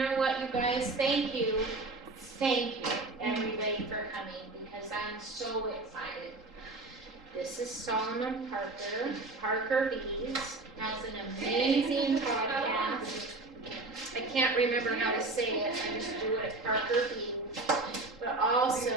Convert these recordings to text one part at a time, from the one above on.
know what, you guys? Thank you, everybody, for coming, because I'm so excited. This is Solomon Parker Bees. That's an amazing podcast. I can't remember how to say it. I just do it, Parker Bees. But also,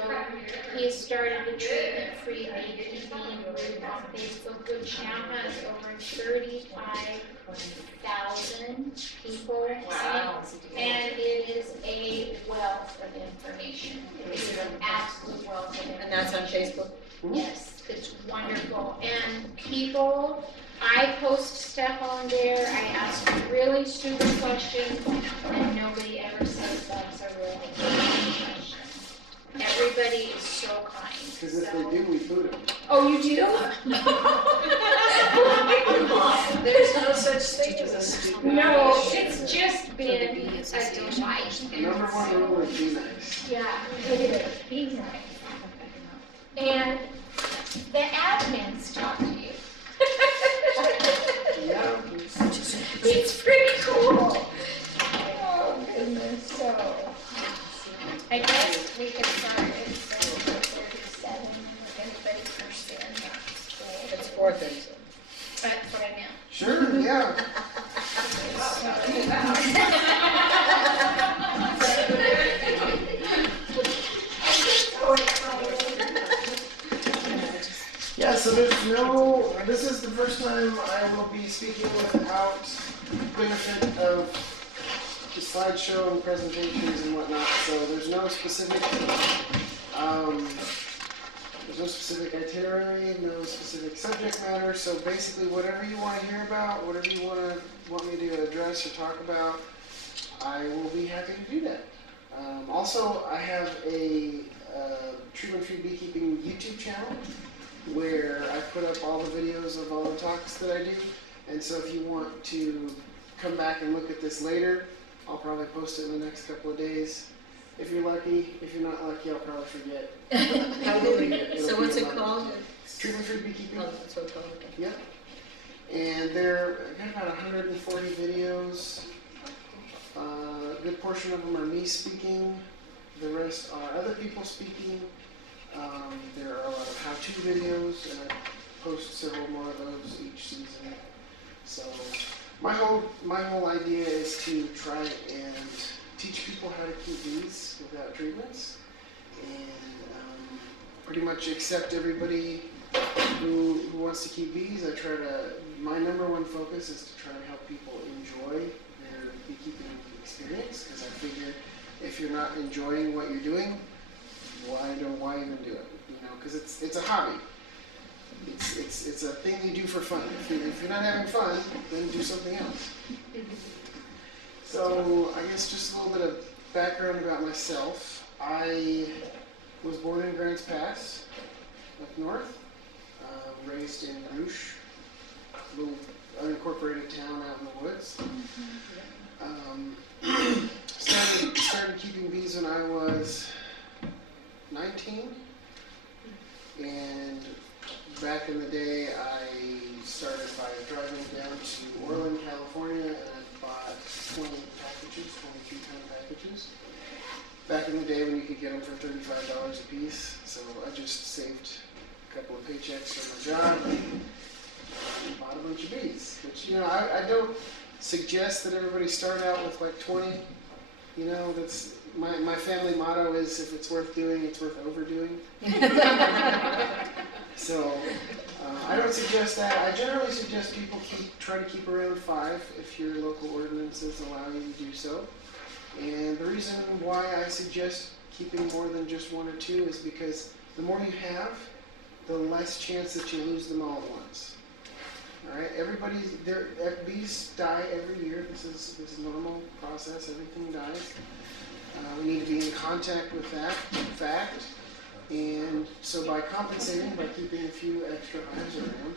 he started a treatment-free beekeeping group on Facebook, which now has over 35,000 people. Wow. And it is a wealth of information. It is an absolute wealth of information. And that's on Facebook? Yes, it's wonderful. And people, I post stuff on there. I ask really stupid questions, and nobody ever says that's a really good question. Everybody is so kind. Because if they do, we food them. Oh, you do? There's no such thing as a stupid No, it's just been a delight. Number one rule is be nice. Yeah, it is. Be nice. And the admins talk to you. Yeah. It's pretty cool. Oh, goodness. So, I guess we can start at 7:37 with anybody first in. It's 4:37. That's what I meant. Sure, yeah. Yeah, so this is the first time I will be speaking without benefit of the slideshow and presentations and whatnot, so there's no specific itinerary, no specific subject matter, so basically whatever you want to hear about, whatever you want me to address or talk about, I will be happy to do that. Also, I have a treatment-free beekeeping YouTube channel where I put up all the videos of all the talks that I do, and so if you want to come back and look at this later, I'll probably post it in the next couple of days. If you're lucky. If you're not lucky, I'll probably forget. So what's it called? Treatment-free beekeeping. Oh, that's what it's called. Okay. Yep. And I've got about 140 videos. A good portion of them are me speaking. The rest are other people speaking. There are a lot of how-to videos, and I post several more of those each season. So my whole idea is to try and teach people how to keep bees without treatments, and pretty much accept everybody who wants to keep bees. My number one focus is to try to help people enjoy their beekeeping experience, because I figure if you're not enjoying what you're doing, why even do it? You know, because it's a hobby. It's a thing you do for fun. If you're not having fun, then do something else. So I guess just a little bit of background about myself. I was born in Grants Pass, up north, raised in Rouge, a little unincorporated town out in the woods. Started keeping bees when I was 19, and back in the day I started by driving down to Orland, California, and I bought 20 packages, 22-ton packages. Back in the day when you could get them for $35 a piece, so I just saved a couple of paychecks from my job and bought a bunch of bees. Which, you know, I don't suggest that everybody start out with like 20. You know, that's my family motto is if it's worth doing, it's worth overdoing. So I don't suggest that. I generally suggest people try to keep around 5 if your local ordinances allow you to do so. And the reason why I suggest keeping more than just 1 or 2 is because the more you have, the less chance that you lose them all at once. All right, bees die every year. This is a normal process. Everything dies. We need to be in contact with that fact. And so by compensating, by keeping a few extra hives around,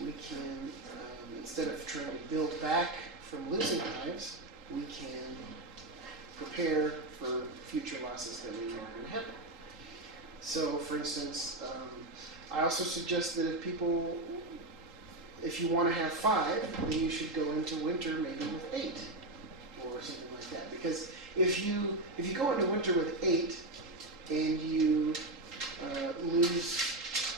we can, instead of trying to build back from losing hives, we can prepare for future losses that we know are going to happen. So, for instance, I also suggest that if you want to have 5, then you should go into winter maybe with 8, or or something like that. Because if you go into winter with 8 and you lose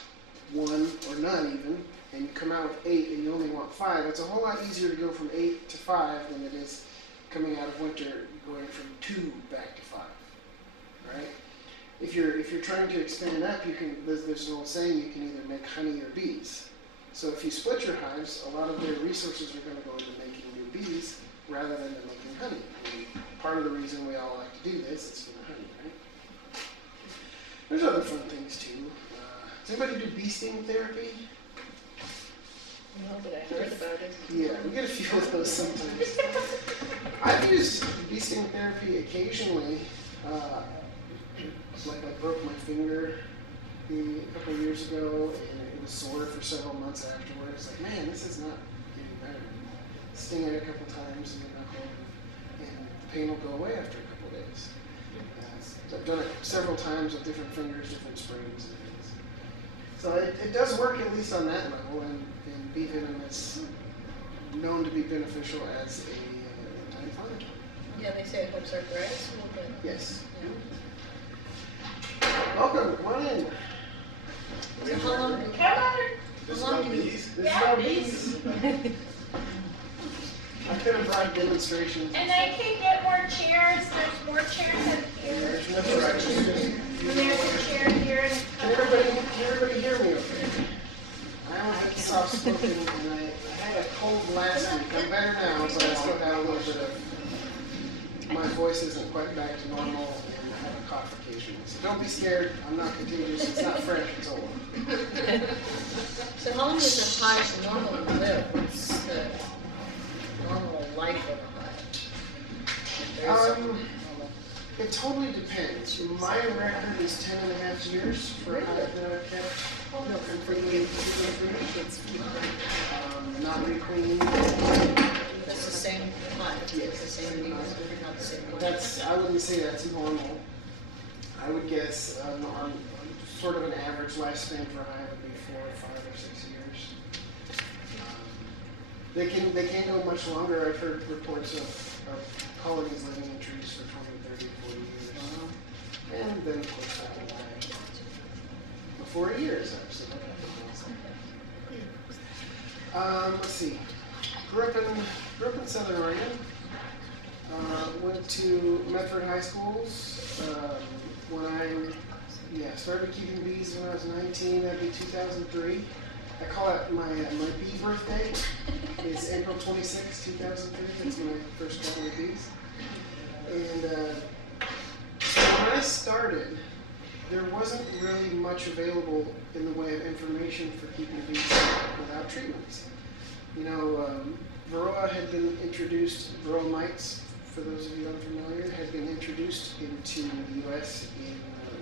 1 or none even, and you come out with 8 and you only want 5, it's a whole lot easier to go from 8 to 5 than it is coming out of winter going from 2 back to 5, right? If you're trying to expand up, you can. There's an old saying, you can either make honey or bees. So if you split your hives, a lot of their resources are going to go into making new bees rather than to making honey. And part of the reason we all like to do this is for the honey, right? There's other fun things too. Does anybody do bee sting therapy? No, but I heard about it. Yeah, we get a few of those sometimes. I've used bee sting therapy occasionally. Like I broke my finger a couple of years ago, and it was sore for several months afterwards. Like, man, this is not getting better. Sting it a couple times in the knuckle, and the pain will go away after a couple of days. I've done it several times with different fingers, different springs, and things. So it does work at least on that level, and bee venom is known to be beneficial as an anti-inflammatory. Yeah, they say it helps arthritis a little bit. Yes. Yeah. Welcome, come on in. So how long? This is How long about do you- bees. This is Yeah, about bees. bees. I could have brought demonstrations. And I can get more chairs, there's more chairs up here. There's no directions. And there's a chair here and Can everybody hear me okay? I always get soft spoken and I had a cold last week. I'm better now, but I still have a little bit of, my voice isn't quite back to normal and I have a cough occasionally. So don't be scared, I'm not contagious, it's not fresh, it's old. So how long does a hive normally live? What's the normal life of a hive? There's normal. It totally depends. My record is 10.5 years for a hive that I've kept. Completely free. Not requeened. That's the same hive. It's the same bees, not the same bees. I wouldn't say that's normal. I would guess on sort of an average lifespan for a hive would be 4 or 5 or 6 years. They can go much longer. I've heard reports of colonies living in trees for 20, 30, 40 years. And then of course that will die before a year is up. So let's see. Grew up in Southern Oregon. Went to Medford High Schools. When I started keeping bees when I was 19, that'd be 2003. I call it my bee birthday. It's April 26, 2003. That's when I first got my bees. And so when I started, there wasn't really much available in the way of information for keeping bees without treatments. You know, Varroa had been introduced, Varroa mites, for those of you unfamiliar, had been introduced into the U.S. in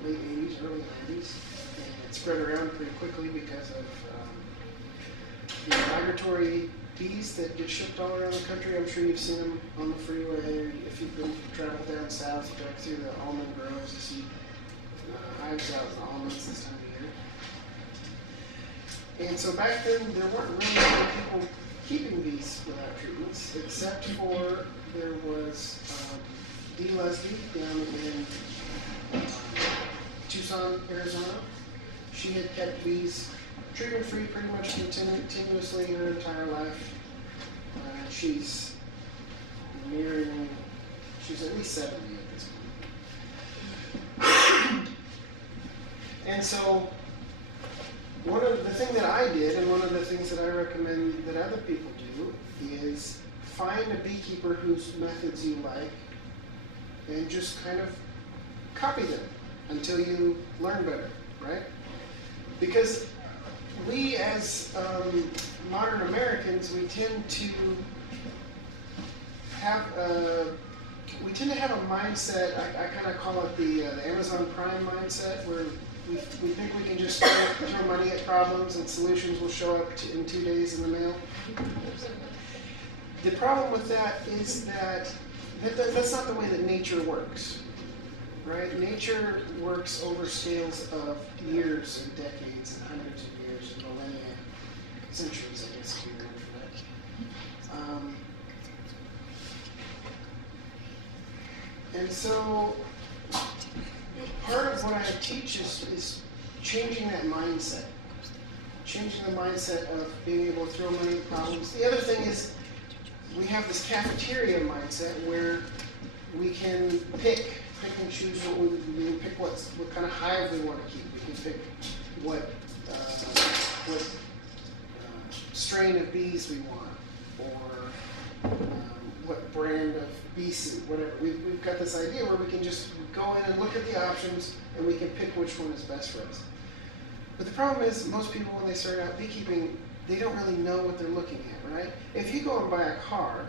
the late 80s, early 90s, and it spread around pretty quickly because of the migratory bees that get shipped all around the country. I'm sure you've seen them on the freeway. If you've been traveled down south, you drive through the almond groves, you see hives out in almonds this time of year. And so back then, there weren't really many people keeping bees without treatments, except for there was Dee Leslie down in Tucson, Arizona. She had kept bees treatment-free pretty much continuously her entire life. She's at least 70 at this point. And so, the thing that I did, and one of the things that I recommend that other people do, is find a beekeeper whose methods you like, and just kind of copy them until you learn better, right? Because we as modern Americans, we tend to have a mindset, I kind of call it the Amazon Prime mindset, where we think we can just throw money at problems and solutions will show up in 2 days in the mail. The problem with that is that that's not the way that nature works, right? Nature works over scales of years and decades and hundreds of years and millennia, centuries, I guess, if you remember that. And so part of what I teach is changing that mindset. Changing the mindset of being able to throw money at problems. The other thing is we have this cafeteria mindset where we can pick and choose what we can pick what kind of hive we want to keep. We can pick what strain of bees we want, or what brand of bee suit, whatever. We've got this idea where we can just go in and look at the options and we can pick which one is best for us. But the problem is most people when they start out beekeeping, they don't really know what they're looking at, right? If you go and buy a car,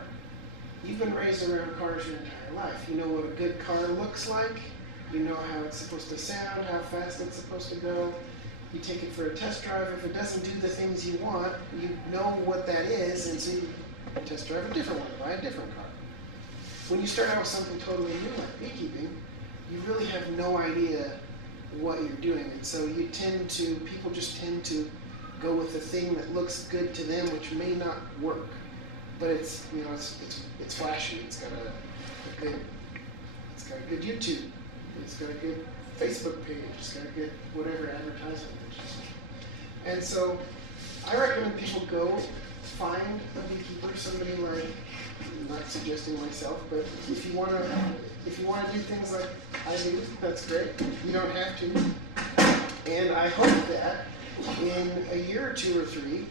you've been raised around cars your entire life. You know what a good car looks like. You know how it's supposed to sound, how fast it's supposed to go. You take it for a test drive. If it doesn't do the things you want, you know what that is, and so you test drive a different one, buy a different car. When you start out with something totally new like beekeeping, you really have no idea what you're doing, and so people just tend to go with the thing that looks good to them, which may not work. But it's flashy. It's got a good YouTube. It's got a good Facebook page. It's got a good whatever advertising. And so I recommend people go find a beekeeper, somebody like, I'm not suggesting myself, but if you want to do things like I do, that's great. You don't have to. And I hope that in a year or two or three,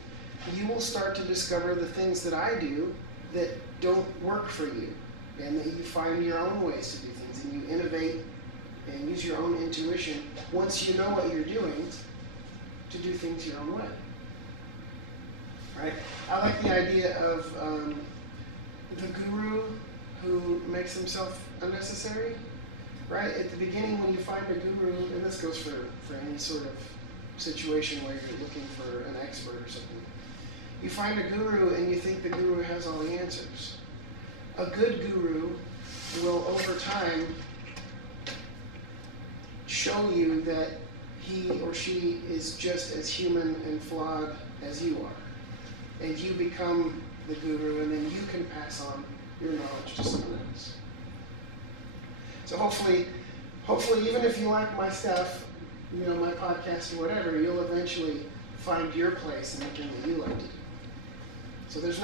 you will start to discover the things that I do that don't work for you, and that you find your own ways to do things, and you innovate and use your own intuition once you know what you're doing to do things your own way. Right? I like the idea of the guru who makes himself unnecessary. Right? At the beginning when you find a guru, and this goes for any sort of situation where you're looking for an expert or something, you find a guru and you think the guru has all the answers. A good guru will, over time, show you that he or she is just as human and flawed as you are. And you become the guru, and then you can pass on your knowledge to someone else. So hopefully, even if you like my stuff, my podcast or whatever, you'll eventually find your place in the thing that you like to do. So there's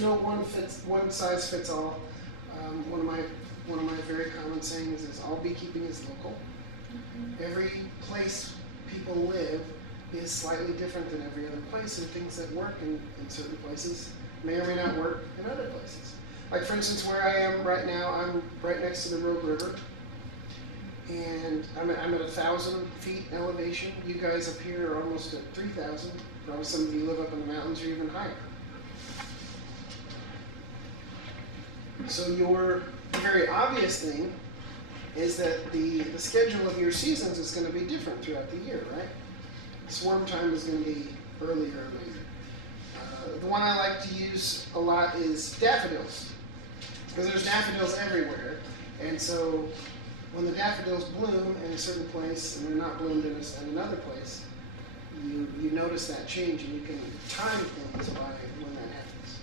no one size fits all. One of my very common sayings is all beekeeping is local. Mm-hmm. Every place people live is slightly different than every other place, and things that work in certain places may or may not work in other places. Like for instance, where I am right now, I'm right next to the Rogue River, and I'm at 1,000 feet elevation. You guys up here are almost at 3,000. Probably some of you live up in the mountains or even higher. So your very obvious thing is that the schedule of your seasons is going to be different throughout the year, right? Swarm time is going to be earlier and later. The one I like to use a lot is daffodils, because there's daffodils everywhere, and so when the daffodils bloom in a certain place and they're not bloomed in another place, you notice that change, and you can time things by when that happens.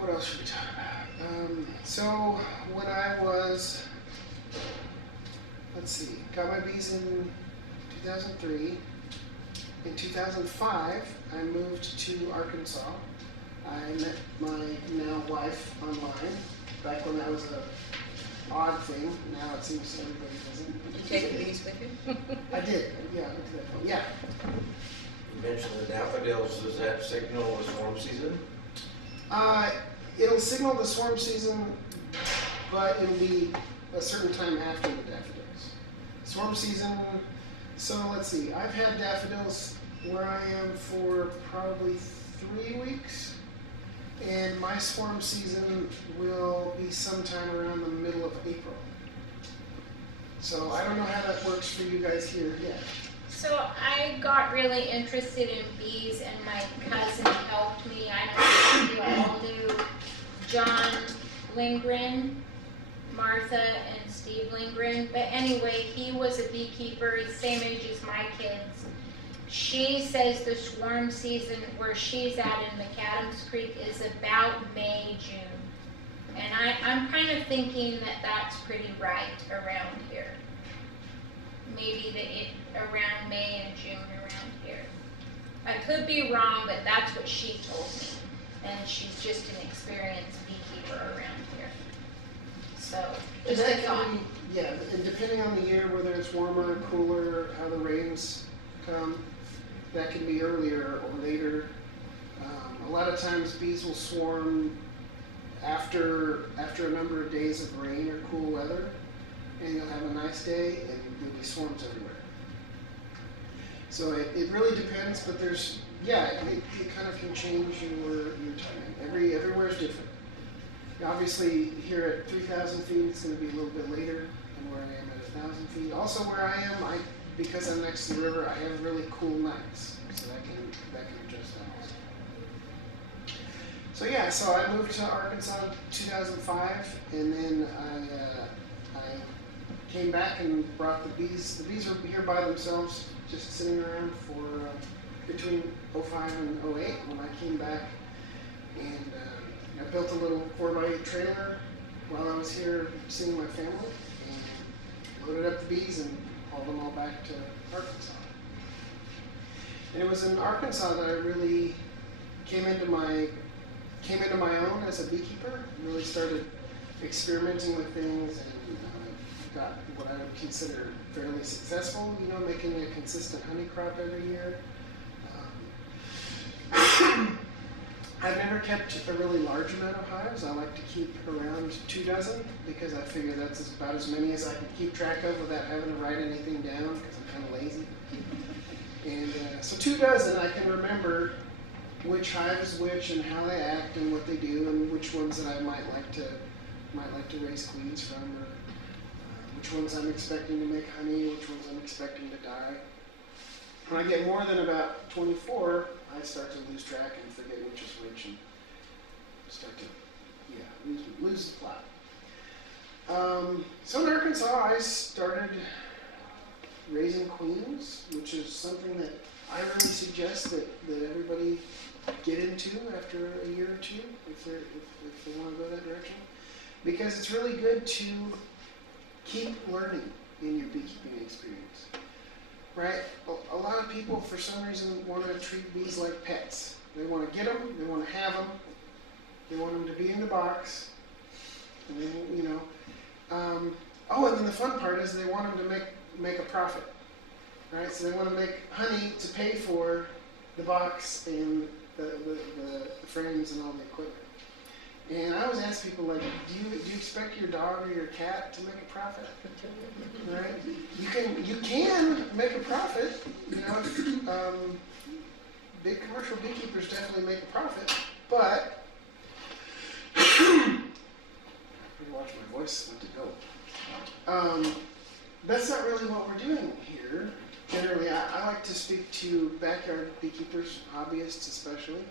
What else should we talk about? So when I was, got my bees in 2003. In 2005, I moved to Arkansas. I met my now wife online, back when that was an odd thing. Now it seems everybody doesn't. Did you take the bees with you? I did, yeah, I went to that point. Yeah. You mentioned the daffodils. Does that signal the swarm season? It'll signal the swarm season, but it'll be a certain time after the daffodils. Swarm season, so let's see, I've had daffodils where I am for probably 3 weeks, and my swarm season will be sometime around the middle of April. So I don't know how that works for you guys here yet. So I got really interested in bees, and my cousin helped me. I don't know if you all knew John Lindgren, Martha, and Steve Lindgren. But anyway, he was a beekeeper. He's the same age as my kids. She says the swarm season where she's at in McAdams Creek is about May, June. And I'm kind of thinking that that's pretty right around here. Maybe around May and June around here. I could be wrong, but that's what she told me. And she's just an experienced beekeeper around here. So, just a thought. Yeah, and depending on the year, whether it's warmer, cooler, how the rains come, that can be earlier or later. A lot of times bees will swarm after a number of days of rain or cool weather, and you'll have a nice day and there'll be swarms everywhere. So it really depends, but there's, it kind of can change your timing. Everywhere is different. Obviously, here at 3,000 feet, it's going to be a little bit later than where I am at 1,000 feet. Also, where I am, because I'm next to the river, I have really cool nights, so that can adjust that also. So I moved to Arkansas in 2005, and then I came back and brought the bees. The bees are here by themselves, just sitting around for between 05 and 08 when I came back, and I built a little 4x8 trailer while I was here seeing my family, and loaded up the bees and hauled them all back to Arkansas. And it was in Arkansas that I really came into my own as a beekeeper, really started experimenting with things, and got what I would consider fairly successful, making a consistent honey crop every year. I've never kept a really large amount of hives. I like to keep around 2 dozen because I figure that's about as many as I can keep track of without having to write anything down because I'm kind of lazy. And so 2 dozen, I can remember which hive is which and how they act and what they do, and which ones that I might like to raise queens from, or which ones I'm expecting to make honey, which ones I'm expecting to die. When I get more than about 24, I start to lose track and forget which is which, and start to lose the plot. So in Arkansas, I started raising queens, which is something that I really suggest that everybody get into after a year or two if they want to go that direction, because it's really good to keep learning in your beekeeping experience. Right? A lot of people, for some reason, want to treat bees like pets. They want to get them, they want to have them, they want them to be in the box, and they, and then the fun part is they want them to make a profit. Right? So they want to make honey to pay for the box and the frames and all the equipment. And I always ask people, like, do you expect your dog or your cat to make a profit? Right? You can make a profit. Big commercial beekeepers definitely make a profit, but I'm gonna watch my voice let it go. That's not really what we're doing here. Generally, I like to speak to backyard beekeepers, hobbyists especially,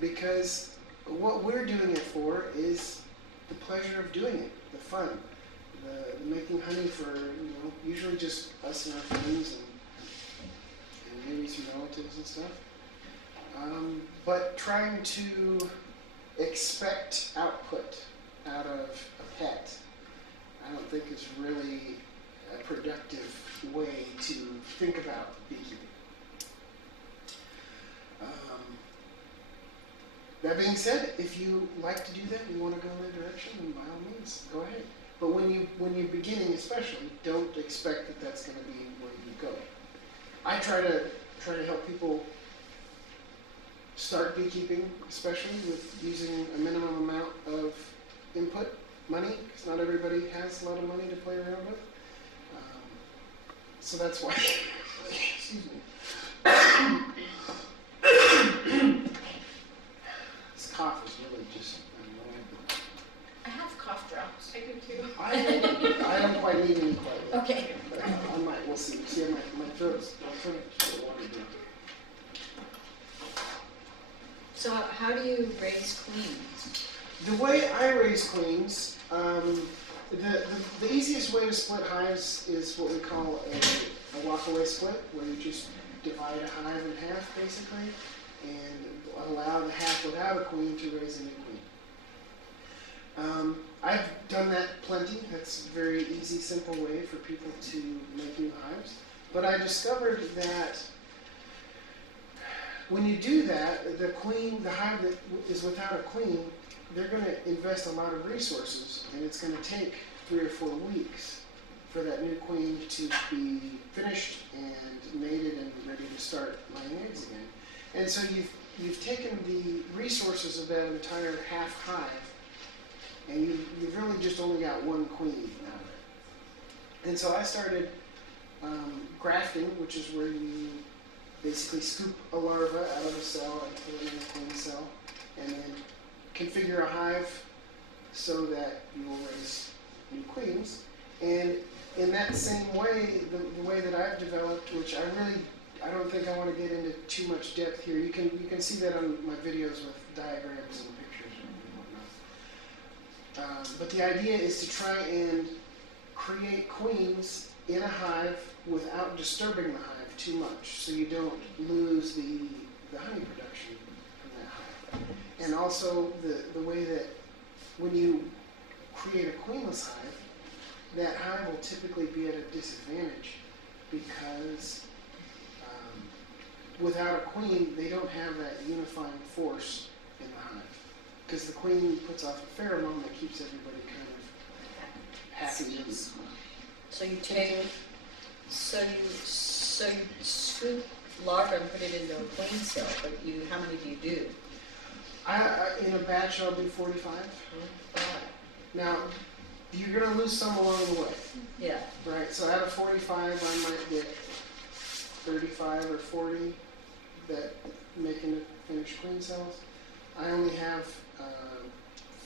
because what we're doing it for is the pleasure of doing it, the fun, the making honey for, usually just us and our friends and maybe some relatives and stuff. But trying to expect output out of a pet, I don't think is really a productive way to think about beekeeping. That being said, if you like to do that, you want to go in that direction, then by all means, go ahead. But when you're beginning, especially, don't expect that that's going to be where you go. I try to help people start beekeeping, especially with using a minimum amount of input, money, because not everybody has a lot of money to play around with. So that's why. Excuse me. This cough is really just annoying. I have cough drops. I do too. I don't quite need any quite yet. Okay. But I might. We'll see. See, my throat's watered down. So how do you raise queens? The way I raise queens, the easiest way to split hives is what we call a walk-away split, where you just divide a hive in half, basically, and allow the half without a queen to raise a new queen. I've done that plenty. That's a very easy, simple way for people to make new hives. But I discovered that when you do that, the hive that is without a queen, they're going to invest a lot of resources, and it's going to take 3 or 4 weeks for that new queen to be finished and mated and ready to start laying eggs again. And so you've taken the resources of that entire half hive, and you've really just only got 1 queen out of it. And so I started grafting, which is where you basically scoop a larva out of a cell and put it in a queen cell, and then configure a hive so that you will raise new queens. And in that same way, the way that I've developed, which I don't think I want to get into too much depth here. You can see that on my videos with diagrams and pictures and whatnot. But the idea is to try and create queens in a hive without disturbing the hive too much, so you don't lose the honey production from that hive. And also the way that when you create a queenless hive, that hive will typically be at a disadvantage because without a queen, they don't have that unifying force in the hive. Because the queen puts off a pheromone that keeps everybody kind of happy. So you take, so you scoop larva and put it into a queen cell, but how many do you do? In a batch, I'll do 45. Now, you're going to lose some along the way. Yeah. Right, so out of 45, I might get 35 or 40 that make into finished queen cells. I only have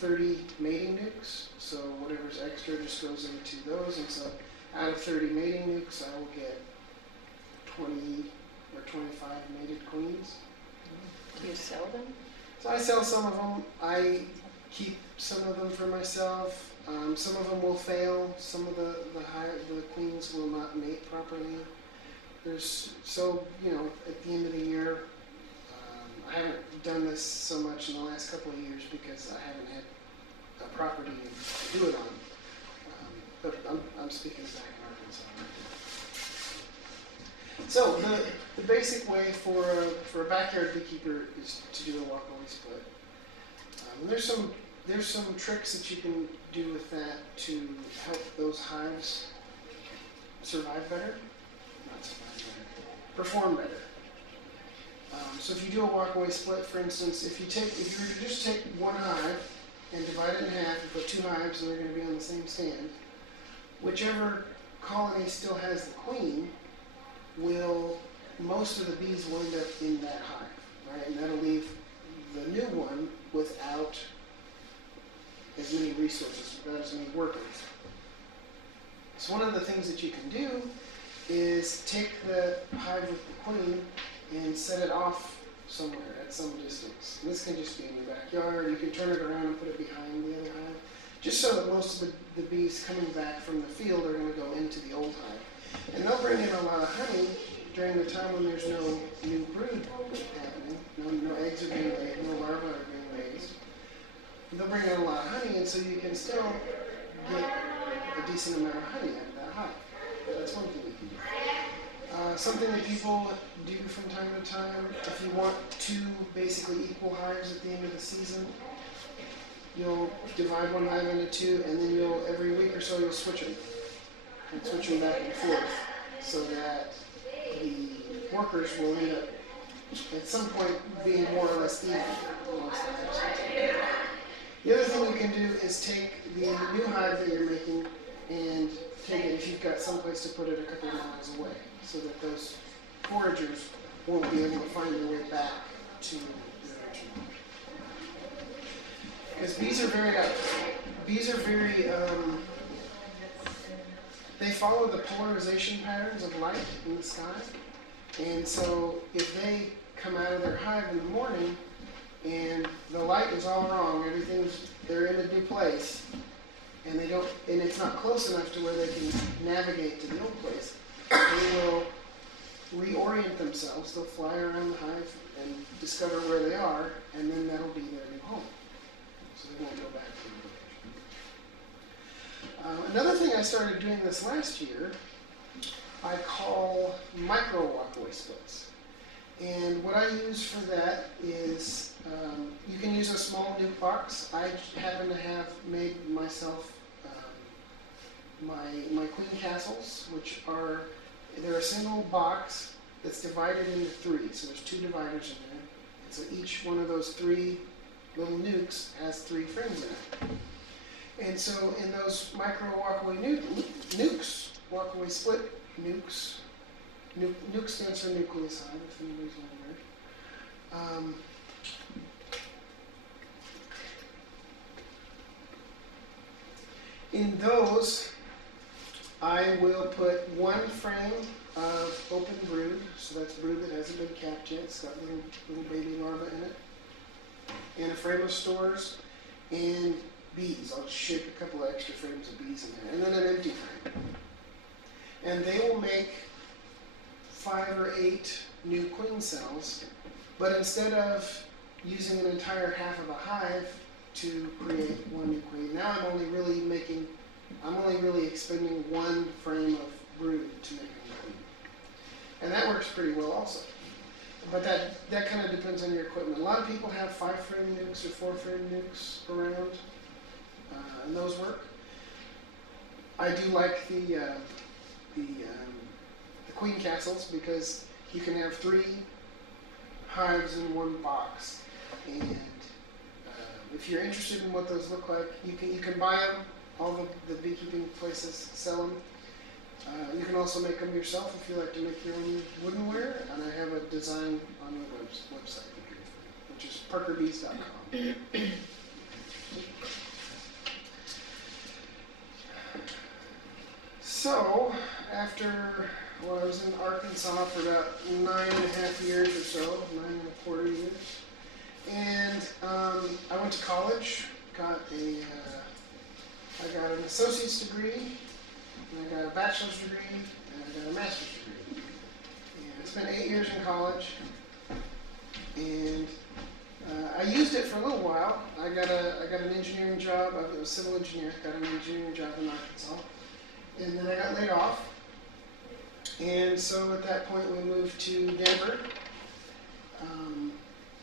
30 mating nucs, so whatever's extra just goes into those. And so out of 30 mating nucs, I will get 20 or 25 mated queens. Do you sell them? So I sell some of them. I keep some of them for myself. Some of them will fail. Some of the queens will not mate properly. At the end of the year, I haven't done this so much in the last couple of years because I haven't had a property to do it on. But I'm speaking back in Arkansas. So the basic way for a backyard beekeeper is to do a walk-away split. There's some tricks that you can do with that to help those hives survive better, not survive better, perform better. So if you do a walk-away split, for instance, if you were to just take one hive and divide it in half and put 2 hives and they're going to be on the same stand, whichever colony still has the queen, most of the bees will end up in that hive, right? And that'll leave the new one without as many resources, without as many workers. So one of the things that you can do is take the hive with the queen and set it off somewhere at some distance. And this can just be in your backyard. You can turn it around and put it behind the other hive, just so that most of the bees coming back from the field are going to go into the old hive. And they'll bring in a lot of honey during the time when there's no new brood happening, no eggs are being laid, no larvae are being raised. They'll bring in a lot of honey, and so you can still get a decent amount of honey out of that hive. That's one thing you can do. Something that people do from time to time, if you want 2 basically equal hives at the end of the season, you'll divide one hive into 2, and then every week or so you'll switch them. And switch them back and forth, so that the workers will end up at some point being more or less even amongst the hives. The other thing you can do is take the new hive that you're making and take it, if you've got someplace to put it, a couple of miles away, so that those foragers won't be able to find their way back to the original. Because bees are very, they follow the polarization patterns of light in the sky. And so if they come out of their hive in the morning and the light is all wrong, they're in a new place, and it's not close enough to where they can navigate to the old place, they will reorient themselves. They'll fly around the hive and discover where they are, and then that'll be their new home. So they won't go back to the location. Another thing I started doing this last year, I call micro walkaway splits. And what I use for that is, you can use a small nuke box. I happen to have made myself my queen castles, which are, they're a single box that's divided into three. So there's two dividers in there. And so each one of those three little nukes has 3 frames in it. And so in those micro walkaway nukes, walkaway split nukes, nuke stands for nucleus hive, if anybody's wondering. In those, I will put 1 frame of open brood, so that's brood that hasn't been capped yet, it's got little baby larvae in it, and a frame of stores, and bees. I'll shake a couple of extra frames of bees in there, and then an empty frame. And they will make 5 or 8 new queen cells, but instead of using an entire half of a hive to create 1 new queen, now I'm only really expending 1 frame of brood to make a new queen. And that works pretty well also. But that kind of depends on your equipment. A lot of people have 5-frame nukes or 4-frame nukes around, and those work. I do like the queen castles because you can have 3 hives in 1 box. And if you're interested in what those look like, you can buy them. All the beekeeping places sell them. You can also make them yourself if you like to make your own woodenware, and I have a design on the website, which is parkerbees.com. So, after, I was in Arkansas for about 9.5 years or so, 9.25 years, and I went to college, I got an associate's degree, and I got a bachelor's degree, and I got a master's degree. And I spent 8 years in college, and I used it for a little while. I got an engineering job. I was a civil engineer, got an engineering job in Arkansas, and then I got laid off. And so at that point we moved to Denver,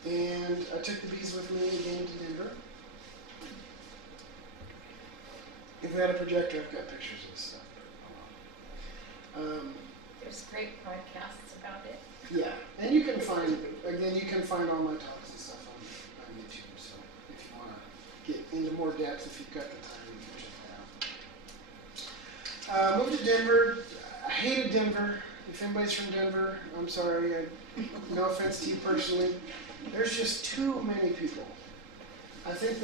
and I took the bees with me again to Denver. If we had a projector, I've got pictures of this stuff. There's great podcasts about it. Yeah, and you can find all my talks and stuff on YouTube. So if you want to get into more depth, if you've got the time, you can check that out. Moved to Denver. I hated Denver. If anybody's from Denver, I'm sorry. No offense to you personally. There's just too many people. I think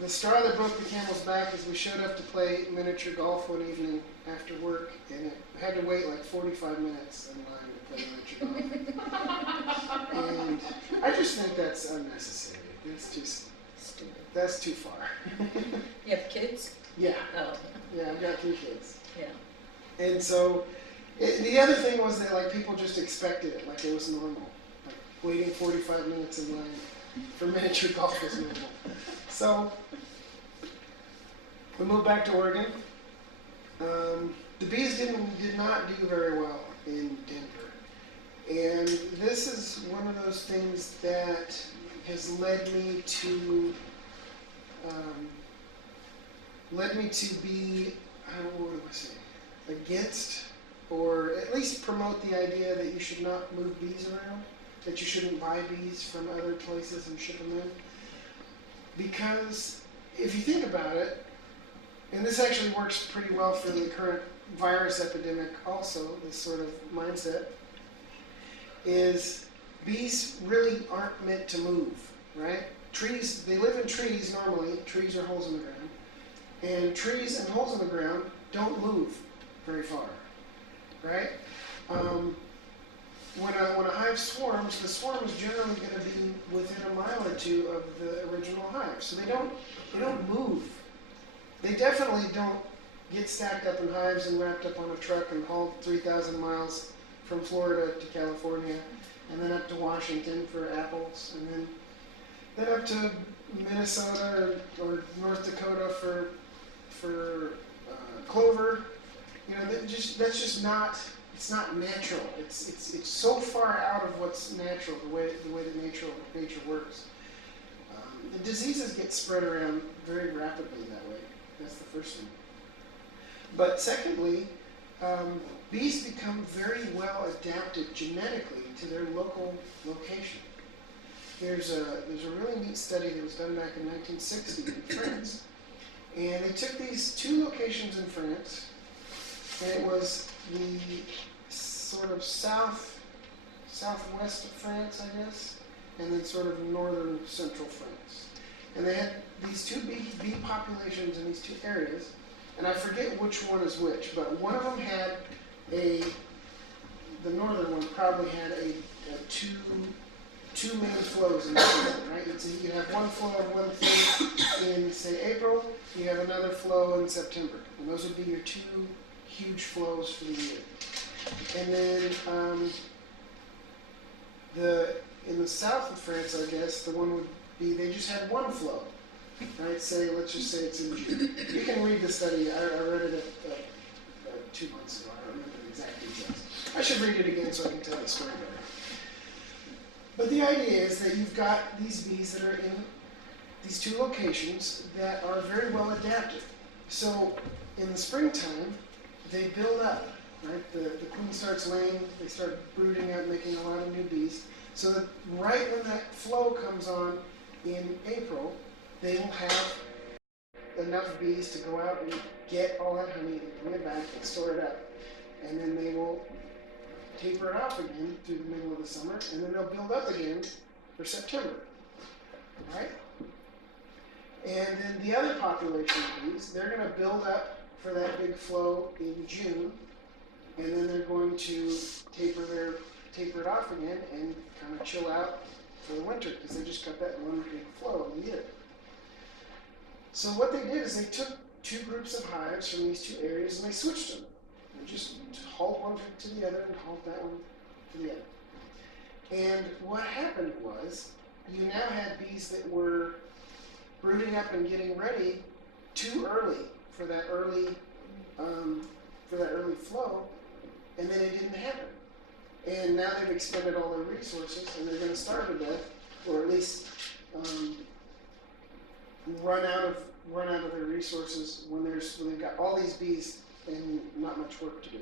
the straw that broke the camel's back is we showed up to play miniature golf one evening after work, and it had to wait like 45 minutes in line to play miniature golf. And I just think that's unnecessary. It's just stupid. That's too far. You have kids? Yeah. Oh. Yeah, I've got 3 kids. Yeah. And so, the other thing was that like people just expected it, like it was normal. Like waiting 45 minutes in line for miniature golf was normal. So, we moved back to Oregon. The bees did not do very well in Denver. And this is one of those things that has led me to be, what do I say, against, or at least promote the idea that you should not move bees around, that you shouldn't buy bees from other places and ship them in. Because if you think about it, and this actually works pretty well for the current virus epidemic also, this sort of mindset, is bees really aren't meant to move, right? Trees, they live in trees normally. Trees are holes in the ground. And trees and holes in the ground don't move very far, right? When a hive swarms, the swarm is generally going to be within a mile or 2 of the original hive. So they don't move. They definitely don't get stacked up in hives and wrapped up on a truck and hauled 3,000 miles from Florida to California, and then up to Washington for apples, and then up to Minnesota or North Dakota for for clover. You know, that's just not. It's not natural. It's so far out of what's natural, the way that nature works. The diseases get spread around very rapidly that way. That's the first thing. But secondly, bees become very well adapted genetically to their local location. There's a really neat study that was done back in 1960 in France, and they took these 2 locations in France, and it was the sort of southwest of France, I guess, and then sort of northern central France. And they had these 2 bee populations in these 2 areas, and I forget which one is which, but one of them had the northern one probably had a two main flows in the season, right? So you have one flow of one thing in, say, April, you have another flow in September, and those would be your 2 huge flows for the year. And then in the south of France, I guess, the one would be, they just had one flow, right? Let's just say it's in June. You can read the study. I read it 2 months ago. I don't remember the exact details. I should read it again so I can tell the story better. But the idea is that you've got these bees that are in these 2 locations that are very well adapted. So in the springtime, they build up. Right? The queen starts laying, they start brooding out, making a lot of new bees. So that right when that flow comes on in April, they will have enough bees to go out and get all that honey and bring it back and store it up. And then they will taper it off again through the middle of the summer, and then they'll build up again for September. Right? And then the other population of bees, they're going to build up for that big flow in June, and then they're going to taper it off again and kind of chill out for the winter because they just got that one big flow in the year. So what they did is they took 2 groups of hives from these 2 areas and they switched them. They just hauled one to the other and hauled that one to the other. And what happened was you now had bees that were brooding up and getting ready too early for that early flow, and then it didn't happen. And now they've expended all their resources, and they're going to starve to death, or at least run out of their resources when they've got all these bees and not much work to do.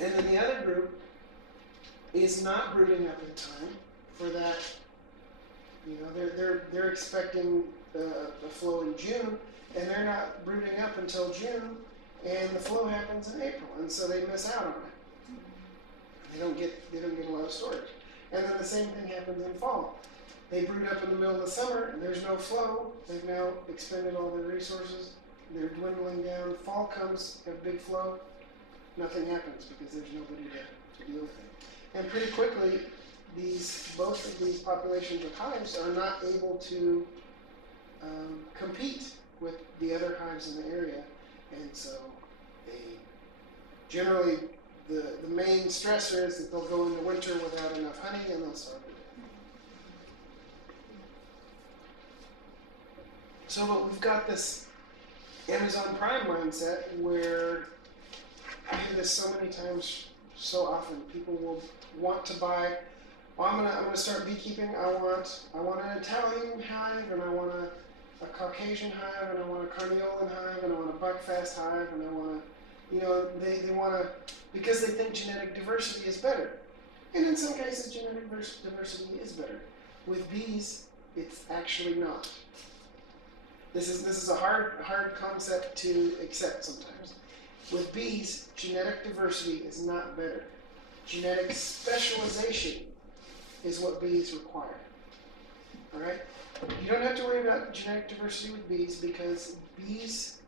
And then the other group is not brooding up in time for that. You know, they're expecting a flow in June, and they're not brooding up until June, and the flow happens in April, and so they miss out on it. They don't get a lot of storage. And then the same thing happens in fall. They brood up in the middle of the summer, and there's no flow. They've now expended all their resources. They're dwindling down. Fall comes, a big flow. Nothing happens because there's nobody to deal with it. And pretty quickly, both of these populations of hives are not able to compete with the other hives in the area, and so generally the main stressor is that they'll go into winter without enough honey and they'll starve to death. So but we've got this Amazon Prime mindset where I hear this so many times, so often. People will want to buy. Well, I'm gonna start beekeeping. I want an Italian hive, and I want a Caucasian hive, and I want a Carniolan hive, and I want a Buckfast hive, and I want they want to, because they think genetic diversity is better. And in some cases, genetic diversity is better. With bees, it's actually not. This is a hard concept to accept sometimes. With bees, genetic diversity is not better. Genetic specialization is what bees require. All right? You don't have to worry about genetic diversity with bees because bees,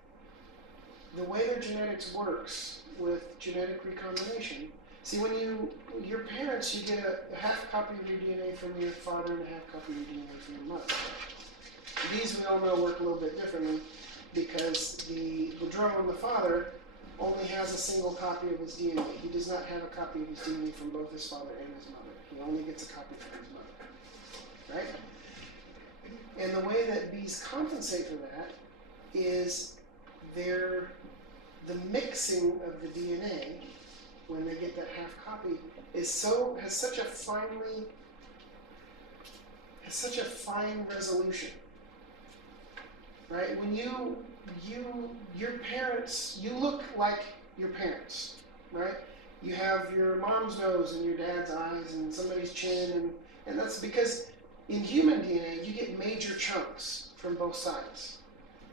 the way their genetics works with genetic recombination, see, when your parents, you get a half copy of your DNA from your father and a half copy of your DNA from your mother. Bees, we all know, work a little bit differently because the drone, the father, only has a single copy of his DNA. He does not have a copy of his DNA from both his father and his mother. He only gets a copy from his mother. Right? And the way that bees compensate for that is the mixing of the DNA when they get that half copy has such a fine resolution, right? When your parents, you look like your parents, right? You have your mom's nose and your dad's eyes and somebody's chin, and that's because in human DNA you get major chunks from both sides,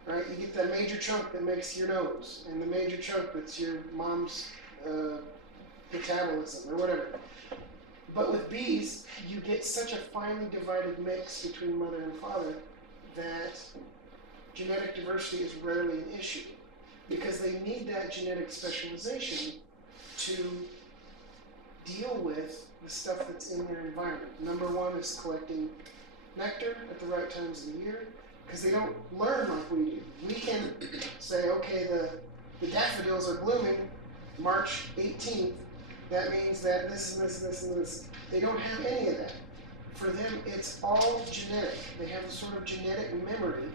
right? You get that major chunk that makes your nose, and the major chunk that's your mom's metabolism or whatever. But with bees, you get such a finely divided mix between mother and father that genetic diversity is rarely an issue, because they need that genetic specialization to deal with the stuff that's in their environment. Number one is collecting nectar at the right times of the year, because they don't learn like we do. We can say, okay, the daffodils are blooming March 18th. That means that this and this and this and this. They don't have any of that. For them, it's all genetic. They have a sort of genetic memory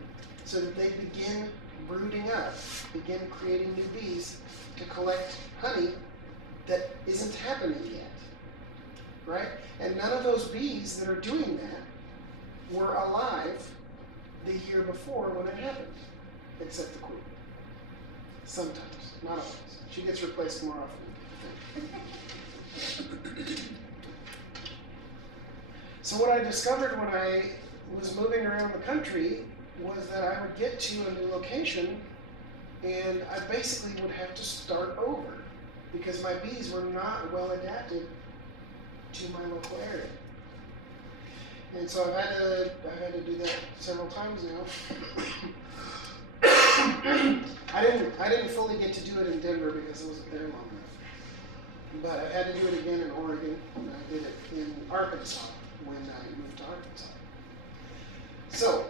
so that they begin brooding up, begin creating new bees to collect honey that isn't happening yet, right? And none of those bees that are doing that were alive the year before when it happened, except the queen. Sometimes, not always. She gets replaced more often, I think. So what I discovered when I was moving around the country was that I would get to a new location and I basically would have to start over because my bees were not well adapted to my local area. And so I've had to do that several times now. I didn't fully get to do it in Denver because I wasn't there long enough. But I had to do it again in Oregon, and I did it in Arkansas when I moved to Arkansas. So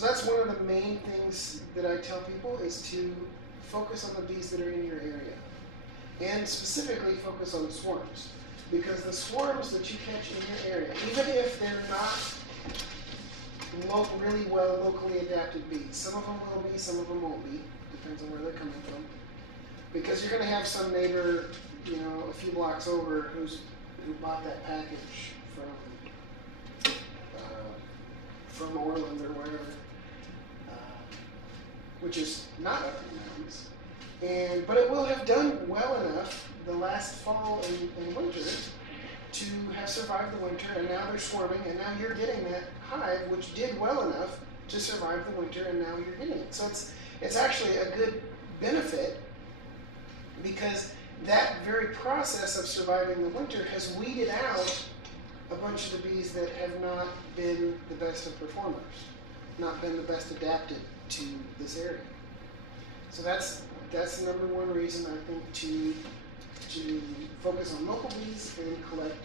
that's one of the main things that I tell people is to focus on the bees that are in your area. And specifically focus on swarms. Because the swarms that you catch in your area, even if they're not really well locally adapted bees, some of them will be, some of them won't be, depends on where they're coming from. Because you're going to have some neighbor, a few blocks over who bought that package from Orland or wherever, which is not up in the mountains. But it will have done well enough the last fall and winter to have survived the winter, and now they're swarming, and now you're getting that hive which did well enough to survive the winter, and now you're getting it. So it's actually a good benefit because that very process of surviving the winter has weeded out a bunch of the bees that have not been the best of performers, not been the best adapted to this area. So that's the number one reason I think to focus on local bees and collect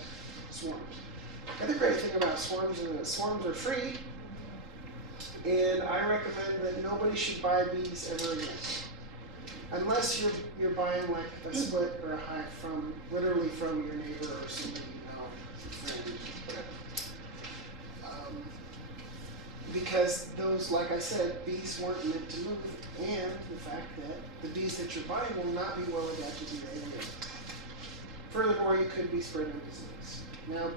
swarms. The other great thing about swarms is that swarms are free, and I recommend that nobody should buy bees ever again. Unless you're buying like a split or a hive literally from your neighbor or somebody your friend, whatever. Because those, like I said, bees weren't meant to move, and the fact that the bees that you're buying will not be well adapted to your area. Furthermore, you could be spreading disease. Now,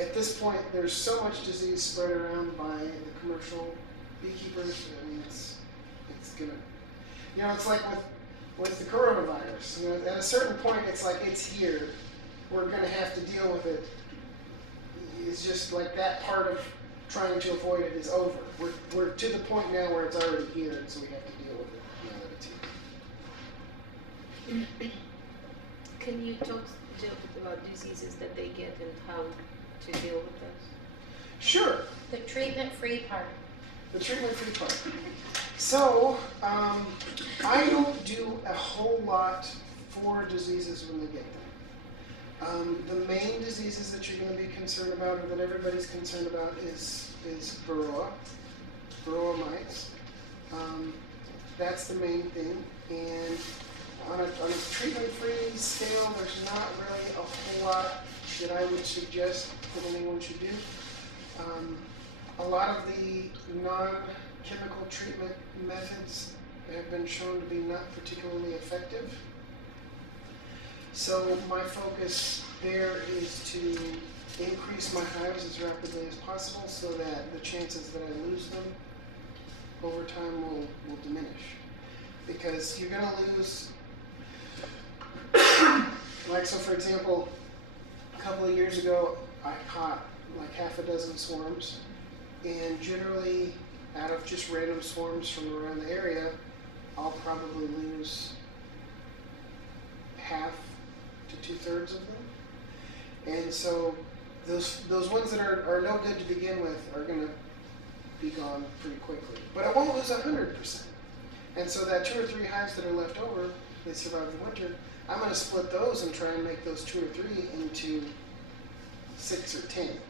at this point, there's so much disease spread around by the commercial beekeepers. I mean, it's gonna, it's like with the coronavirus. At a certain point, it's like it's here. We're gonna have to deal with it. It's just like that part of trying to avoid it is over. We're to the point now where it's already here, and so we have to deal with it now that it's here. Can you talk about diseases that they get and how to deal with those? Sure. The treatment-free part. The treatment-free part. So, I don't do a whole lot for diseases when they get them. The main diseases that you're going to be concerned about, or that everybody's concerned about, is varroa mites. That's the main thing. And on a treatment-free scale, there's not really a whole lot that I would suggest that anyone should do. A lot of the non-chemical treatment methods have been shown to be not particularly effective. So my focus there is to increase my hives as rapidly as possible so that the chances that I lose them over time will diminish. Because you're going to lose, like, so for example, a couple of years ago, I caught like half a dozen swarms, and generally, out of just random swarms from around the area, I'll probably lose half to 2/3 of them. And so those ones that are no good to begin with are going to be gone pretty quickly. But I won't lose 100%. And so that 2 or 3 hives that are left over, they survive the winter, I'm going to split those and try and make those 2 or 3 into 6 or 10.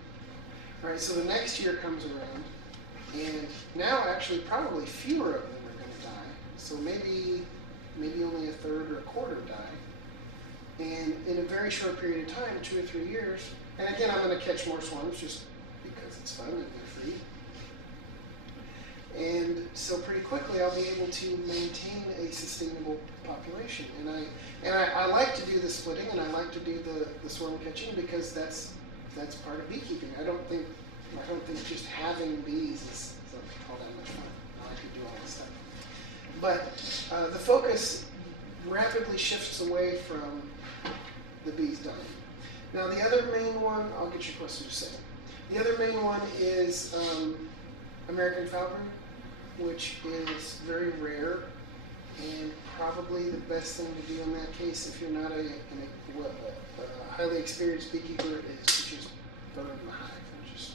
All right, so the next year comes around, and now actually probably fewer of them are going to die. So maybe only 1/3 or 1/4 die. And in a very short period of time, 2 or 3 years, and again, I'm going to catch more swarms just because it's fun and they're free. And so pretty quickly, I'll be able to maintain a sustainable population. And I like to do the splitting, and I like to do the swarm catching because that's part of beekeeping. I don't think just having bees is all that much fun. I like to do all this stuff. But the focus rapidly shifts away from the bees dying. Now the other main one, I'll get your question in a second. The other main one is American foulbrood, which is very rare, and probably the best thing to do in that case, if you're not a highly experienced beekeeper, is to just burn the hive and just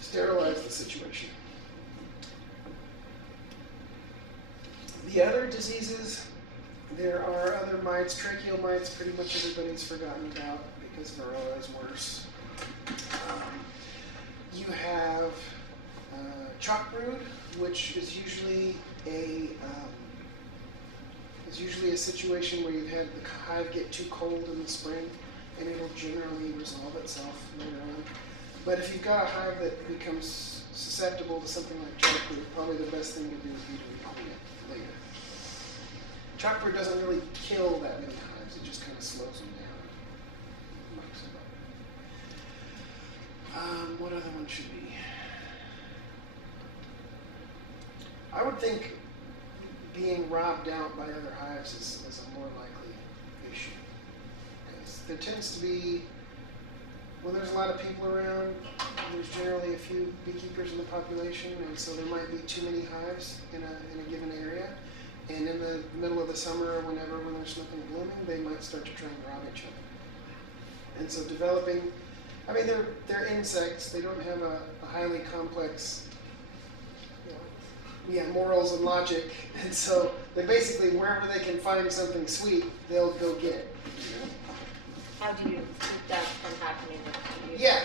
sterilize the situation. The other diseases, there are other mites. Tracheal mites, pretty much everybody's forgotten about because varroa is worse. You have chalk brood, which is usually a situation where you've had the hive get too cold in the spring, and it'll generally resolve itself later on. But if you've got a hive that becomes susceptible to something like chalk brood, probably the best thing to do would be to reclaim it later. Chalk brood doesn't really kill that many hives; it just kind of slows them down. What other one should be? I would think being robbed out by other hives is a more likely issue. Because there tends to be, when there's a lot of people around, there's generally a few beekeepers in the population, and so there might be too many hives in a given area. And in the middle of the summer or when there's nothing blooming, they might start to try and rob each other. And so developing, I mean, they're insects. They don't have a highly complex morals and logic, and so they basically, wherever they can find something sweet, they'll go get it. How do you keep that from happening? Yeah.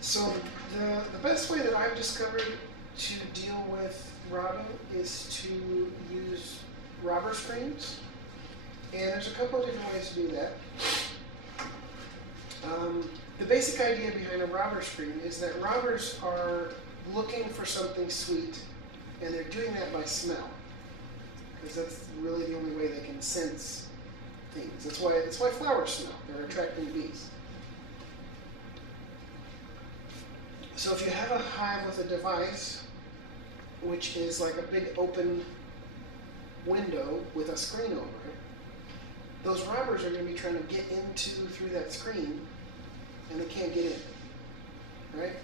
So the best way that I've discovered to deal with robbing is to use robber screens, and there's a couple of different ways to do that. The basic idea behind a robber screen is that robbers are looking for something sweet, and they're doing that by smell, because that's really the only way they can sense things. That's why flowers smell. They're attracting bees. So if you have a hive with a device, which is like a big open window with a screen over it, those robbers are going to be trying to get through that screen, and they can't get in, right?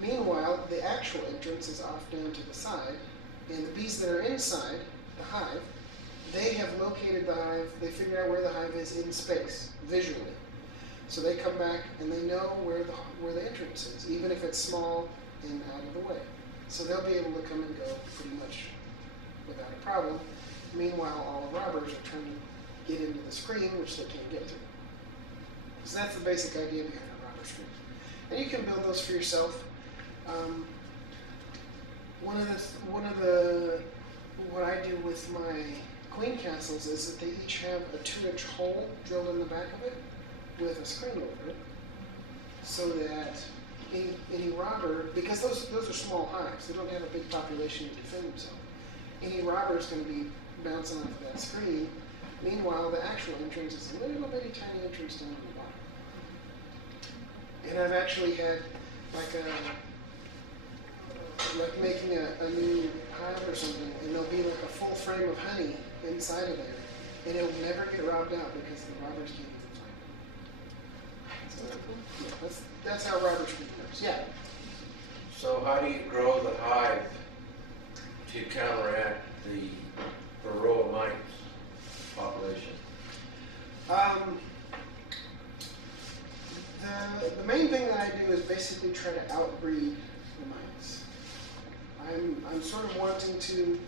Meanwhile, the actual entrance is off down to the side, and the bees that are inside the hive, they have located the hive, they figure out where the hive is in space, visually. So they come back and they know where the entrance is, even if it's small and out of the way. So they'll be able to come and go pretty much without a problem. Meanwhile, all the robbers are trying to get into the screen, which they can't get through. So that's the basic idea behind a robber screen. And you can build those for yourself. What I do with my queen castles is that they each have a 2-inch hole drilled in the back of it with a screen over it, so that any robber, because those are small hives, they don't have a big population to defend themselves. Any robber is going to be bouncing off of that screen. Meanwhile, the actual entrance is a little bitty tiny entrance down in the bottom. And I've actually had like making a new hive or something, and there'll be like a full frame of honey inside of there, and it'll never get robbed out because the robbers can't even find it. So, yeah, that's how robber screen works. Yeah. So how do you grow the hive to counteract the varroa mites population? The main thing that I do is basically try to outbreed the mites. I'm sort of wanting to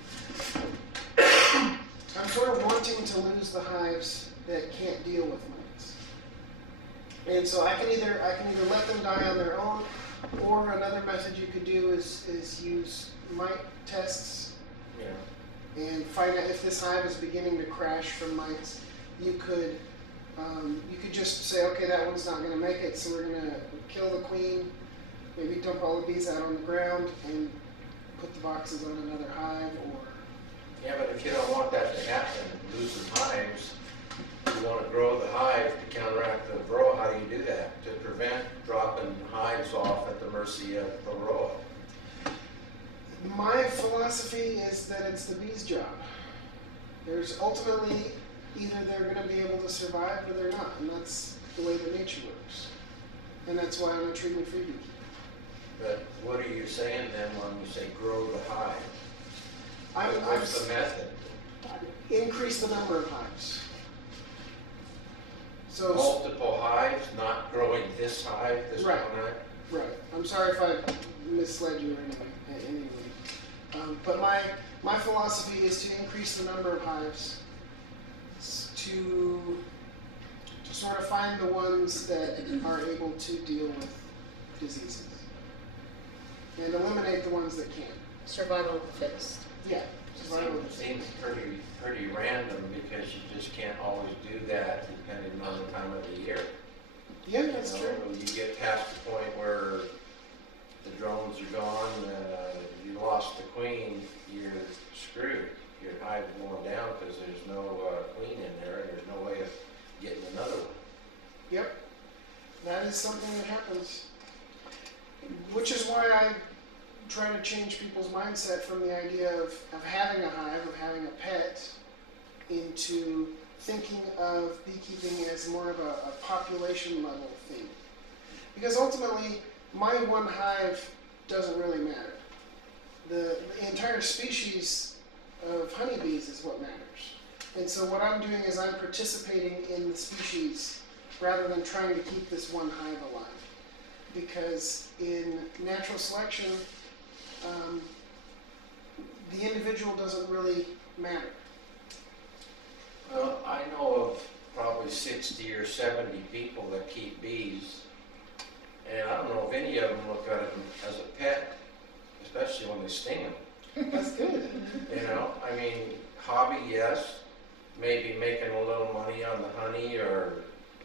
lose the hives that can't deal with mites. And so I can either let them die on their own, or another method you could do is use mite tests. Yeah. And find out if this hive is beginning to crash from mites. You could just say, okay, that one's not going to make it, so we're going to kill the queen, maybe dump all the bees out on the ground, and put the boxes on another hive. Or Yeah, but if you don't want that to happen, lose the hives, you want to grow the hive to counteract the varroa. How do you do that? To prevent dropping hives off at the mercy of the varroa. my philosophy is that it's the bee's job. There's ultimately either they're going to be able to survive or they're not, and that's the way that nature works. And that's why I'm a treatment-free beekeeper. But what are you saying then when you say grow the hive? What's the method? Increase the number of hives. So Multiple hives, not growing this hive, this Right. one hive? right. I'm sorry if I misled you anyway. But my philosophy is to increase the number of hives to sort of find the ones that are able to deal with diseases and eliminate the ones that can't. Survival of the fittest. Yeah. Seems pretty random because you just can't always do that depending on the time of the year. Yeah, that's You know, true. when you get past the point where the drones are gone, you lost the queen, you're screwed. Your hive's going down because there's no queen in there and there's no way of getting another one. Yep. That is something that happens. Which is why I try to change people's mindset from the idea of having a hive, of having a pet, into thinking of beekeeping as more of a population level thing. Because ultimately, my one hive doesn't really matter. The entire species of honeybees is what matters. And so what I'm doing is I'm participating in the species rather than trying to keep this one hive alive. Because in natural selection, the individual doesn't really matter. Well, I know of probably 60 or 70 people that keep bees, and I don't know if any of them look at them as a pet, especially when they sting them. That's good. You know, I mean, hobby, yes, maybe making a little money on the honey or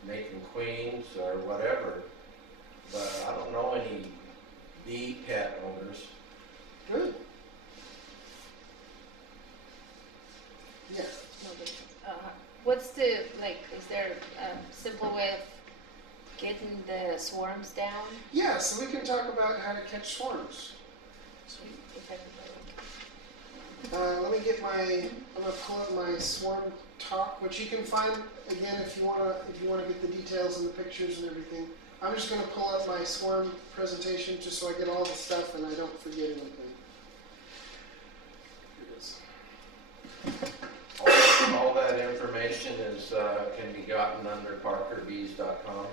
making queens or whatever, but I don't know any bee pet owners. Good. Yeah. What's the, like, is there a simple way of getting the swarms down? Yeah, so we can talk about how to catch swarms. If everybody- Let me get I'm gonna pull up my swarm talk, which you can find again if you wanna get the details and the pictures and everything. I'm just gonna pull up my swarm presentation just so I get all the stuff and I don't forget anything. Here it is. All that information is can be gotten under parkerbees.com.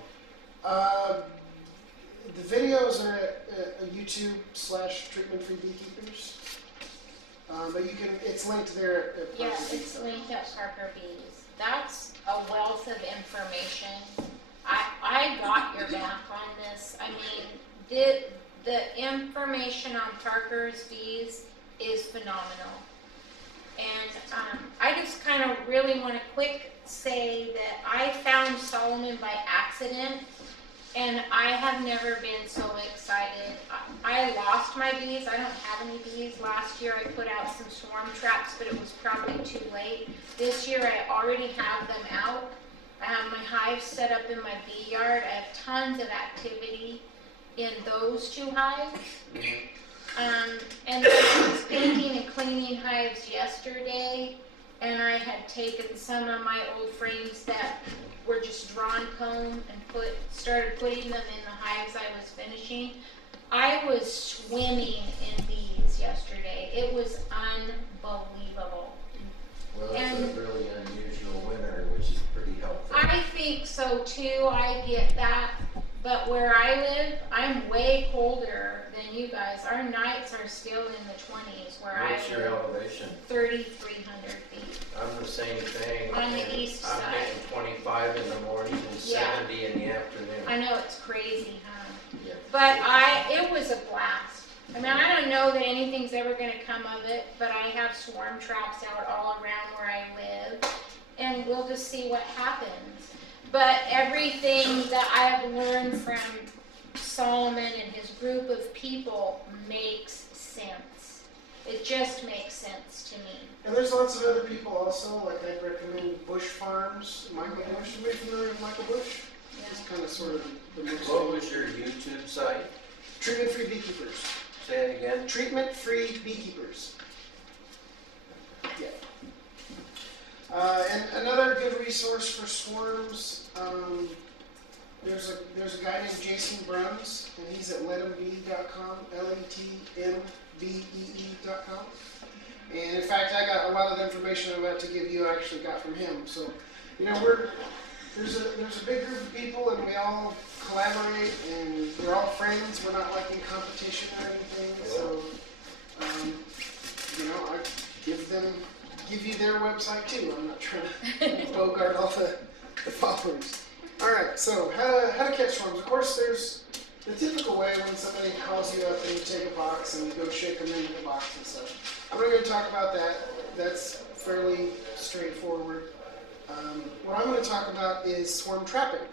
The videos are at YouTube/treatment-free beekeepers. But it's linked there at Yeah, Parker Bees. it's linked at Parker Bees. That's a wealth of information. I got your back on this. I mean, the information on Parker's Bees is phenomenal. And I just kind of really want to quick say that I found Solomon by accident. And I have never been so excited. I lost my bees. I don't have any bees. Last year I put out some swarm traps, but it was probably too late. This year I already have them out. I have my hives set up in my bee yard. I have tons of activity in those 2 hives. And then I was painting and cleaning hives yesterday, and I had taken some of my old frames that were just drawn comb and started putting them in the hives I was finishing. I was swimming in bees yesterday. It was unbelievable. Well, it's And a really unusual winter, which is pretty helpful. I think so too. I get that. But where I live, I'm way colder than you guys. Our nights are still in the 20s where What's your elevation? 3,300 feet. I'm the same thing. On the east I'm side. hitting 25 in the morning and Yeah. 70 in the afternoon. I know it's crazy, huh? Yeah. But it was a blast. I mean, I don't know that anything's ever going to come of it, but I have swarm traps out all around where I live, and we'll just see what happens. But everything that I have learned from Solomon and his group of people makes sense. It just makes sense to me. And there's lots of other people also, like I'd recommend Bush Farms. Michael Bush, are you familiar with Michael Bush? It's kind of sort of the most What was your YouTube site? Treatment-free beekeepers. Say it again. Treatment-free beekeepers. Yeah. And another good resource for swarms, there's a guy named Jason Bruns, and he's at letembee.com, letmbee.com. And in fact, I got a lot of the information I'm about to give you I actually got from him. So, you know, there's a big group of people, and we all collaborate, and we're all friends. We're not like in competition or anything. So, you know, I give you their website too. I'm not trying to bogart all the followers. All right, so how to catch swarms. Of course, there's the typical way when somebody calls you up and you take a box and you go shake them into the box and stuff. I'm not going to talk about that. That's fairly straightforward. What I'm going to talk about is swarm trapping.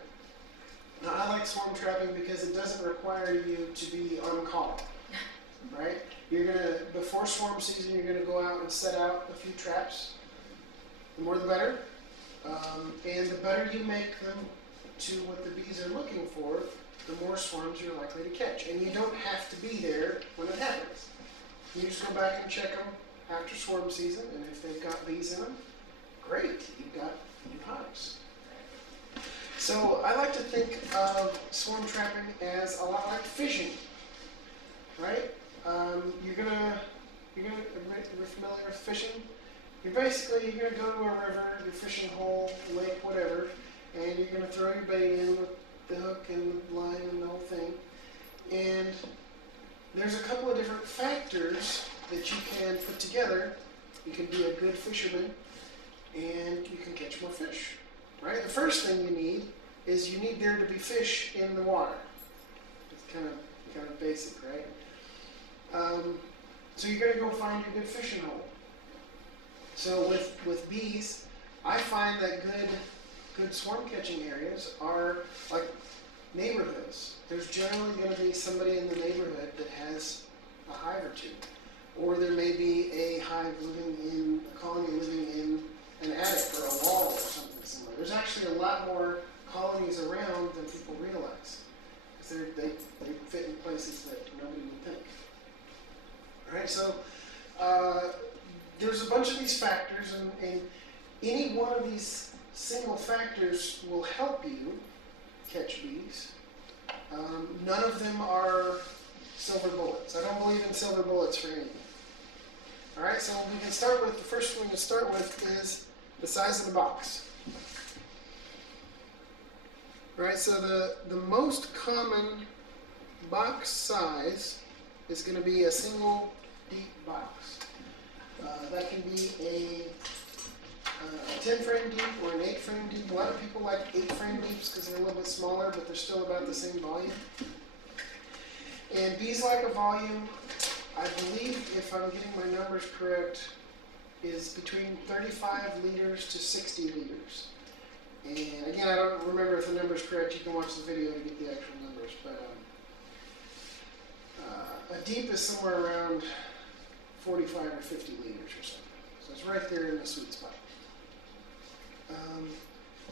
Now, I like swarm trapping because it doesn't require you to be on call, right? You're going to, before swarm season, you're going to go out and set out a few traps. The more the better. And the better you make them to what the bees are looking for, the more swarms you're likely to catch. And you don't have to be there when it happens. You just go back and check them after swarm season, and if they've got bees in them, great, you've got new hives. So I like to think of swarm trapping as a lot like fishing, right? You're familiar with fishing? You're gonna go to a river, your fishing hole, lake, whatever, and you're gonna throw your bait in with the hook and the line and the whole thing. And there's a couple of different factors that you can put together. You can be a good fisherman, and you can catch more fish, right? The first thing you need is you need there to be fish in the water. It's kind of basic, right? So you're going to go find your good fishing hole. So with bees, I find that good swarm catching areas are like neighborhoods. There's generally going to be somebody in the neighborhood that has a hive or two. Or there may be a hive a colony living in an attic or a wall or something similar. There's actually a lot more colonies around than people realize. Because they fit in places that nobody would think. Alright, so there's a bunch of these factors, and any one of these single factors will help you catch bees. None of them are silver bullets. I don't believe in silver bullets for anything. Alright, so we can start with, the first thing to start with is the size of the box. Alright, so the most common box size is going to be a single deep box. That can be a 10 frame deep or an 8 frame deep. A lot of people like 8 frame deeps because they're a little bit smaller, but they're still about the same volume. And bees like a volume, I believe, if I'm getting my numbers correct, is between 35 liters to 60 liters. And again, I don't remember if the number's correct. You can watch the video to get the actual numbers. But a deep is somewhere around 45 or 50 liters or something. So it's right there in the sweet spot.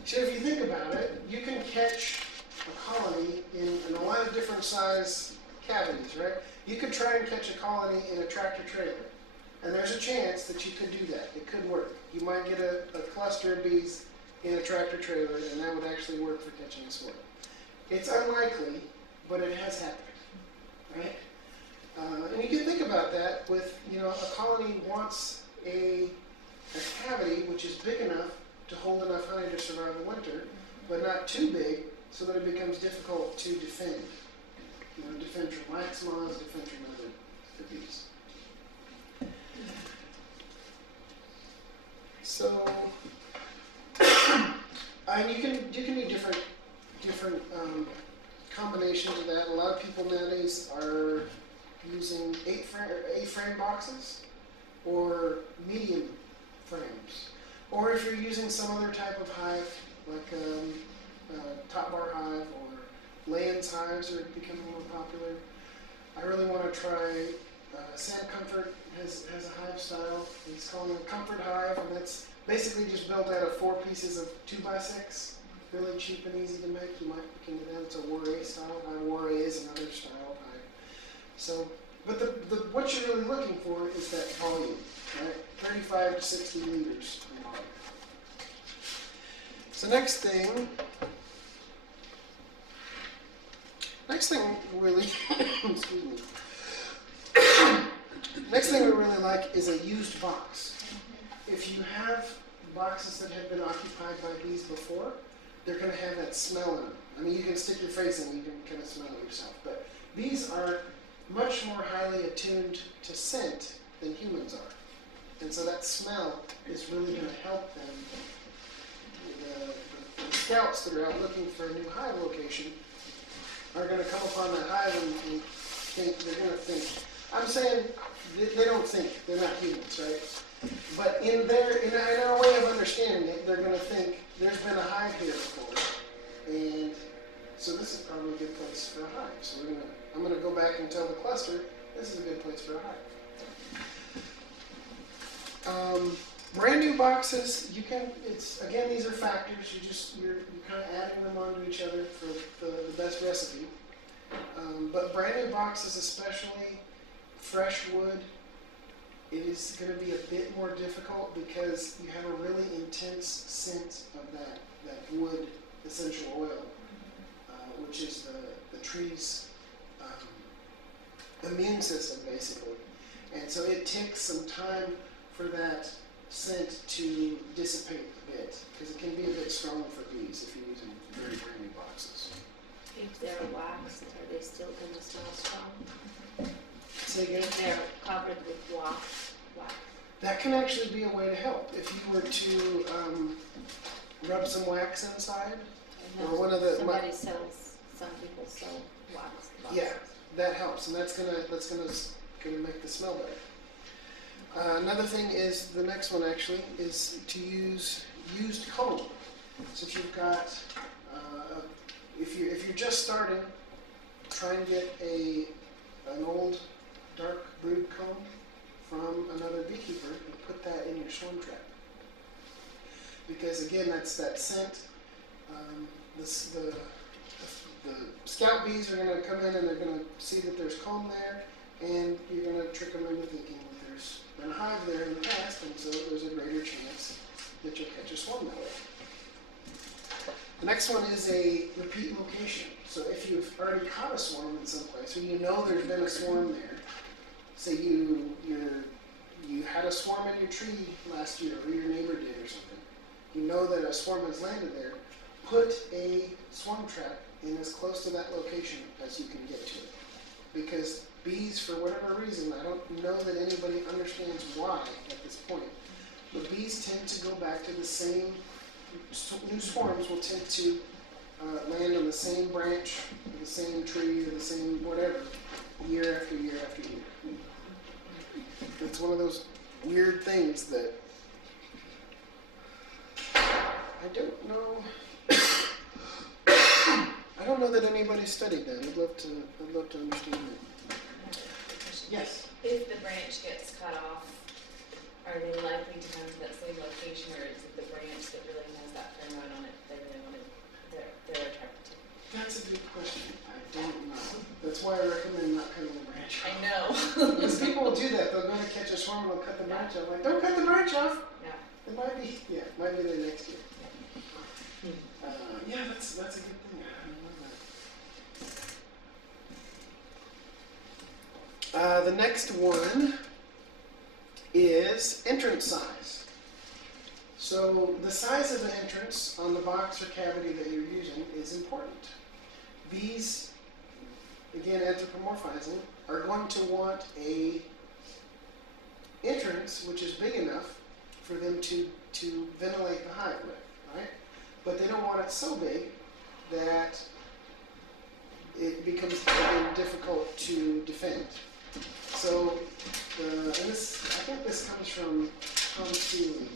So if you think about it, you can catch a colony in a lot of different size cavities, right? You could try and catch a colony in a tractor trailer. And there's a chance that you could do that. It could work. You might get a cluster of bees in a tractor trailer, and that would actually work for catching a swarm. It's unlikely, but it has happened, right? And you can think about that with, a colony wants a cavity which is big enough to hold enough honey to survive the winter, but not too big so that it becomes difficult to defend. Defend from wax moths, defend from other bees. So, and you can do different combinations of that. A lot of people nowadays are using 8-frame boxes or medium frames, or if you're using some other type of hive, like top bar hive or Lands hives are becoming more popular. I really want to try Sam Comfort has a hive style. He's calling it a comfort hive, and that's basically just built out of 4 pieces of 2x6. Really cheap and easy to make. You might look into that. It's a Warray style. Warray is another style of hive. So, but the what you're really looking for is that volume, right? 35 to 60 liters in volume. So next thing really, excuse me. Next thing we really like is a used box. If you have boxes that have been occupied by bees before, they're going to have that smell in them. I mean, you can stick your face in, you can kind of smell it yourself. But bees are much more highly attuned to scent than humans are. And so that smell is really going to help them. The scouts that are out looking for a new hive location are going to come upon that hive and think, they're going to think. I'm saying they don't think, they're not humans, right? But in our way of understanding it, they're going to think there's been a hive here before, and so this is probably a good place for a hive. So I'm going to go back and tell the cluster this is a good place for a hive. Brand new boxes, you can. Again, these are factors. You're kind of adding them onto each other for the best recipe. But brand new boxes, especially fresh wood, it is going to be a bit more difficult because you have a really intense scent of that wood essential oil, which is the tree's immune system, basically. And so it takes some time for that scent to dissipate a bit, because it can be a bit strong for bees if you're using very brand new boxes. If they're waxed, are they still going to smell strong? Say again? If they're covered with wax. That can actually be a way to help. If you were to rub some wax inside, or one of the some people sell wax boxes. Yeah, that helps, and that's gonna make the smell better. Another thing is, the next one actually, is to use used comb. So if you've got, if you're just starting, try and get an old dark brood comb from another beekeeper and put that in your swarm trap. Because again, that's that scent. The scout bees are going to come in and they're going to see that there's comb there, and you're going to trick them into thinking that there's been a hive there in the past, and so there's a greater chance that you'll catch a swarm that way. The next one is a repeat location. So if you've already caught a swarm in some place, or you know there's been a swarm there, say you had a swarm in your tree last year, or your neighbor did or something, you know that a swarm has landed there, put a swarm trap in as close to that location as you can get to it. Because bees, for whatever reason, I don't know that anybody understands why at this point, but bees tend to go back to the same, new swarms will tend to land on the same branch, or the same tree, or the same whatever, year after year after year. It's one of those weird things that I don't know. I don't know that anybody studied that. I'd love to understand that. Yes. If the branch gets cut off, are they likely to come to that same location, or is it the branch that really has that pheromone on it that they really want to, they're attracted to? That's a good question. I don't know. That's why I recommend not cutting the branch off. I know. Because people will do that. They'll go to catch a swarm and they'll cut the branch off. Like, don't cut the branch off. Yeah. It might be there next year. Yeah, that's a good thing. I didn't know that. The next one is entrance size. So the size of the entrance on the box or cavity that you're using is important. Bees, again anthropomorphizing, are going to want a entrance which is big enough for them to ventilate the hive with, right? But they don't want it so big that it becomes difficult to defend. So, and this, I think this comes from Tom Seeley.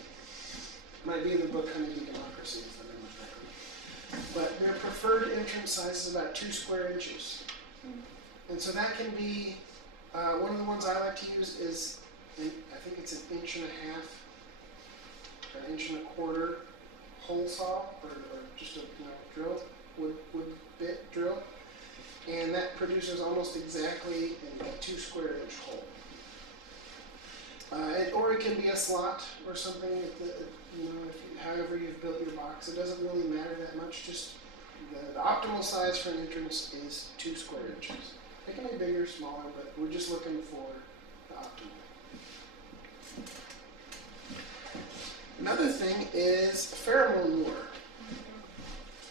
Might be in the book Honeybee Democracy, if I remember correctly. But their preferred entrance size is about 2 square inches. And so that can be, one of the ones I like to use is, I think it's 1.5 inches, or 1.25 inches hole saw, or just a drill, wood bit drill. And that produces almost exactly a 2 square inch hole. Or it can be a slot or something, however you've built your box. It doesn't really matter that much. Just the optimal size for an entrance is 2 square inches. It can be bigger, smaller, but we're just looking for the optimal. Another thing is pheromone lure.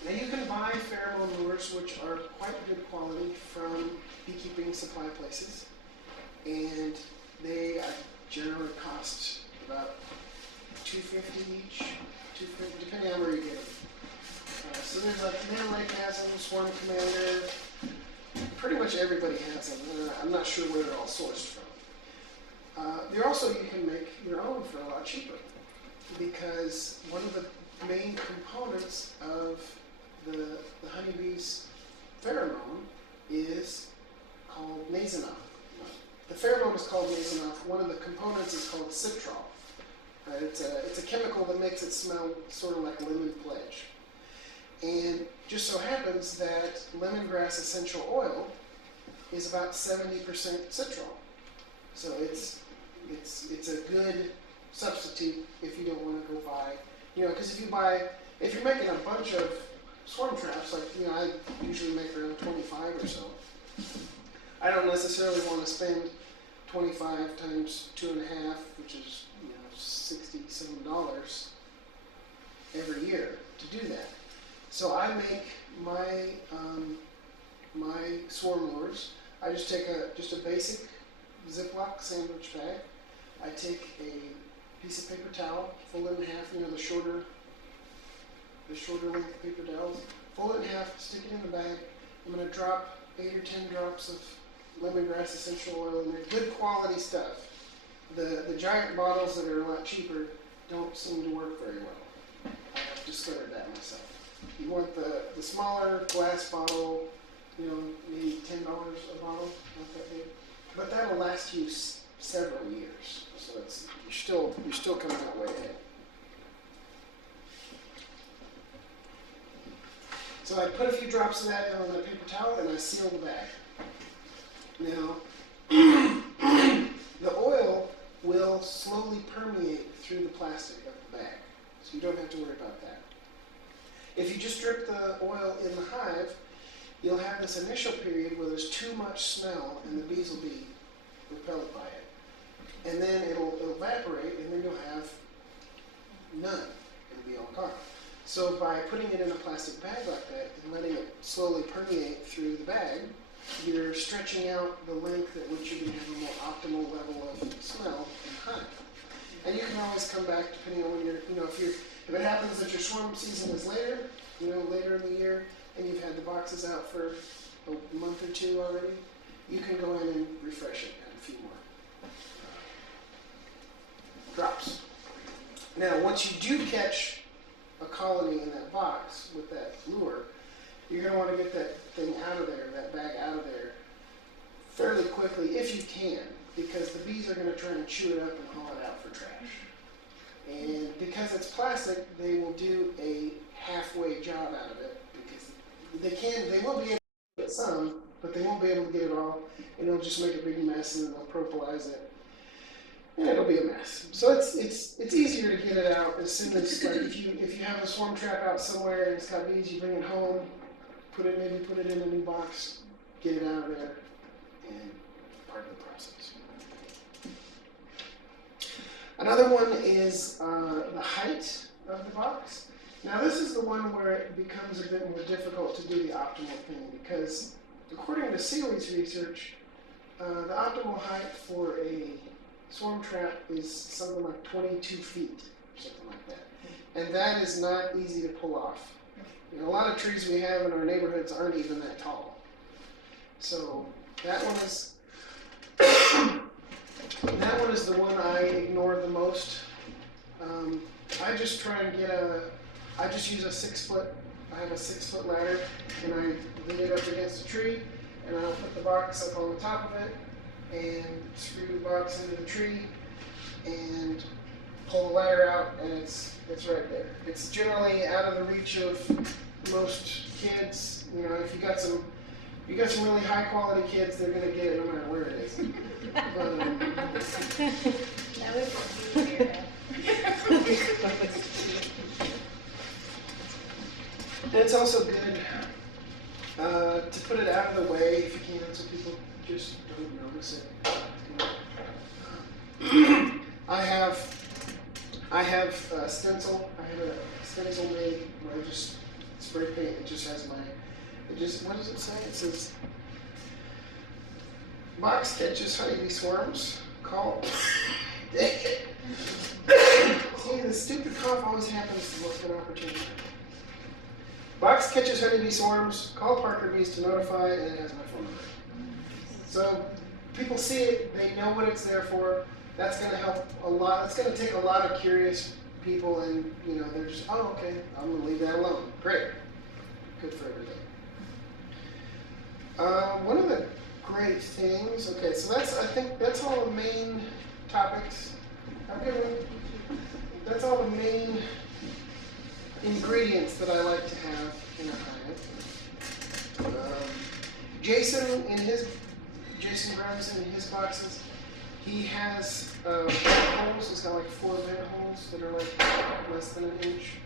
Now you can buy pheromone lures which are quite good quality from beekeeping supply places, and they generally cost about $2.50 each, $2.50, depending on where you get them. So there's like Middle Lake has them, Swarm Commander, pretty much everybody has them. I'm not sure where they're all sourced from. They're also, you can make your own for a lot cheaper, because one of the main components of the honeybee's pheromone is called nasonoph. The pheromone is called nasonoph. One of the components is called citral. Right? It's a chemical that makes it smell sort of like lemon pledge. And just so happens that lemongrass essential oil is about 70% citral. So it's a good substitute if you don't want to go buy, because if you're making a bunch of swarm traps, like, I usually make around 25 or so. I don't necessarily want to spend 25 times 2.5, which is, $67 every year to do that. So I make my my swarm lures. I just take a basic Ziploc sandwich bag. I take a piece of paper towel, fold it in half, the shorter length paper towels. Fold it in half, stick it in the bag. I'm going to drop 8 or 10 drops of lemongrass essential oil in there. Good quality stuff. The giant bottles that are a lot cheaper don't seem to work very well. I've discovered that myself. You want the smaller glass bottle, maybe $10 a bottle, not that big. But that'll last you several years. So you're still coming out way ahead. So I put a few drops of that on a paper towel and I seal the bag. Now, the oil will slowly permeate through the plastic of the bag, so you don't have to worry about that. If you just drip the oil in the hive, you'll have this initial period where there's too much smell and the bees will be repelled by it. And then it'll evaporate and then you'll have none. It'll be all gone. So by putting it in a plastic bag like that and letting it slowly permeate through the bag, you're stretching out the length at which you can have a more optimal level of smell in the hive. And you can always come back depending on when if it happens that your swarm season is later, later in the year, and you've had the boxes out for a month or two already, you can go in and refresh it, add a few more drops. Now, once you do catch a colony in that box with that lure, you're going to want to get that thing out of there, that bag out of there, fairly quickly if you can, because the bees are going to try and chew it up and haul it out for trash. And because it's plastic, they will do a halfway job out of it, because they will be able to get some, but they won't be able to get it all, and it'll just make a big mess, and then they'll propolis it, and it'll be a mess. So it's easier to get it out as soon as, like, if you have a swarm trap out somewhere and it's got bees, you bring it home, put it in a new box, get it out of there, and part of the process. Another one is the height of the box. Now this is the one where it becomes a bit more difficult to do the optimal thing, because according to Seeley's research, the optimal height for a swarm trap is something like 22 feet, or something like that. And that is not easy to pull off. You know, a lot of trees we have in our neighborhoods aren't even that tall. So that one is the one I ignore the most. I just try and I just use a 6 foot, I have a 6 foot ladder, and I lean it up against a tree, and I'll put the box up on the top of it, and screw the box into the tree, and pull the ladder out, and it's right there. It's generally out of the reach of most kids. You know, if you got some really high quality kids, they're gonna get it no matter where it is. But, That was easier. and it's also good to put it out of the way if you can, so people just don't notice it. I have a stencil. I have a stencil made where I just spray paint. It just has what does it say? It says, box catches honeybee swarms. Call. See, the stupid cough always happens to look at an opportunity. Box catches honeybee swarms. Call Parker Bees to notify, and it has my phone number. So people see it, they know what it's there for. That's going to help a lot. It's going to take a lot of curious people, and you know, they're just, oh, okay, I'm going to leave that alone. Great, good for everything. One of the great things. Okay, so I think that's all the main topics. That's all the main ingredients that I like to have in a hive. Jason Brunson in his boxes, he has vent holes. He's got like 4 vent holes that are like less than an inch.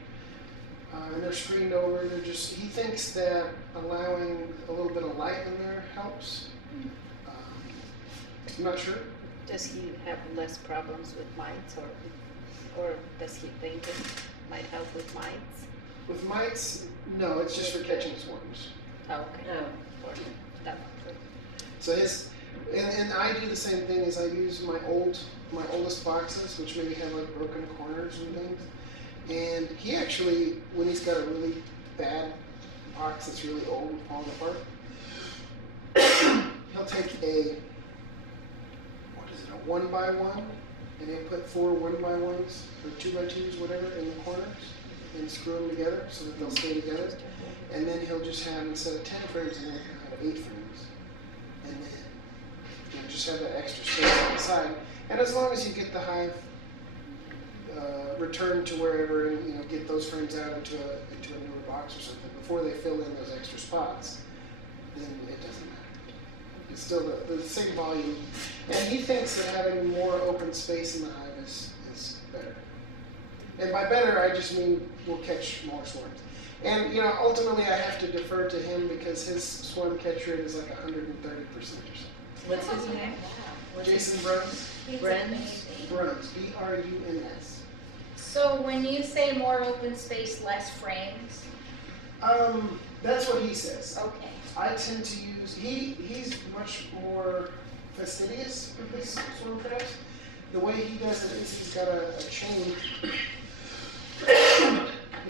And they're screened over. He thinks that allowing a little bit of light in there helps. I'm not sure. Does he have less problems with mites, or does he think it might help with mites? With mites, no, it's just for catching swarms. Oh, okay. No. Or that one. So and I do the same thing as I use my oldest boxes, which maybe have like broken corners and things. And he actually, when he's got a really bad box that's really old and falling apart, he'll take a 1x1, and he'll put 4 1x1s or 2x2s, whatever, in the corners, and screw them together so that they'll stay together. And then he'll just have, instead of 10 frames, he'll have 8 frames, and then just have that extra space on the side. And as long as you get the hive returned to wherever, and get those frames out into a newer box or something before they fill in those extra spots, then it doesn't matter. It's still the same volume. And he thinks that having more open space in the hive is better. And by better, I just mean we'll catch more swarms. And ultimately, I have to defer to him because his swarm catch rate is like 130% or something. What's his name? Jason Bruns. Bruns? Bruns. Bruns. So when you say more open space, less frames? That's what he says. Okay. I tend to use, he's much more fastidious with his swarm traps. The way he does it is he's got a chain.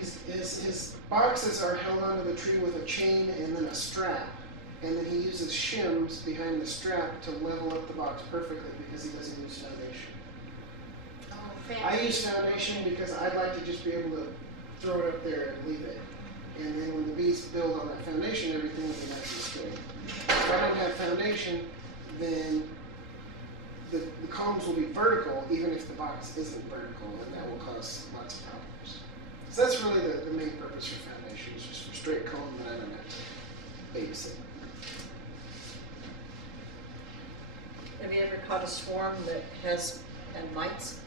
His boxes are held onto the tree with a chain and then a strap. And then he uses shims behind the strap to level up the box perfectly because he doesn't use foundation. Oh, I use foundation because I'd like to just be able to throw it up there and leave it. And then when the bees build on that foundation, everything will be nice and straight. If I don't have foundation, then the combs will be vertical even if the box isn't vertical, and that will cause lots of problems. So that's really the main purpose for foundation, is just for straight comb that I don't have to babysit. Have you ever caught a swarm that has mites?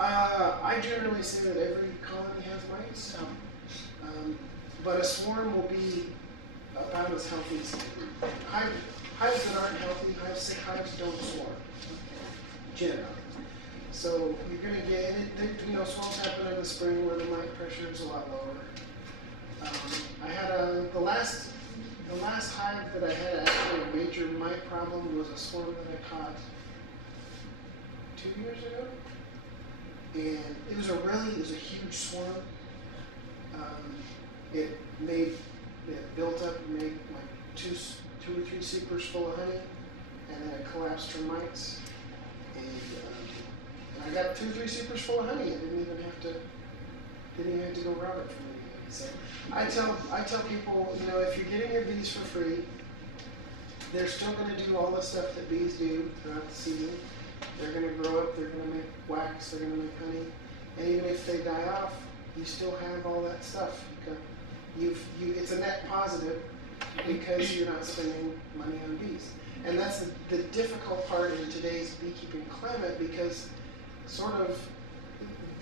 I generally say that every colony has mites, but a swarm will be about as healthy as can be. Hives that aren't healthy, sick hives don't swarm, generally. So you're going to get, swarms happen in the spring where the mite pressure is a lot lower. I had the last hive that I had actually a major mite problem was a swarm that I caught 2 years ago. And it was a huge swarm. It built up and made like two or three supers full of honey, and then it collapsed from mites. And I got 2 or 3 supers full of honey. I didn't even have to go rob it from anybody. So I tell people, if you're getting your bees for free, they're still going to do all the stuff that bees do throughout the season. They're going to grow up, they're going to make wax, they're going to make honey. And even if they die off, you still have all that stuff. It's a net positive because you're not spending money on bees. And that's the difficult part in today's beekeeping climate, because sort of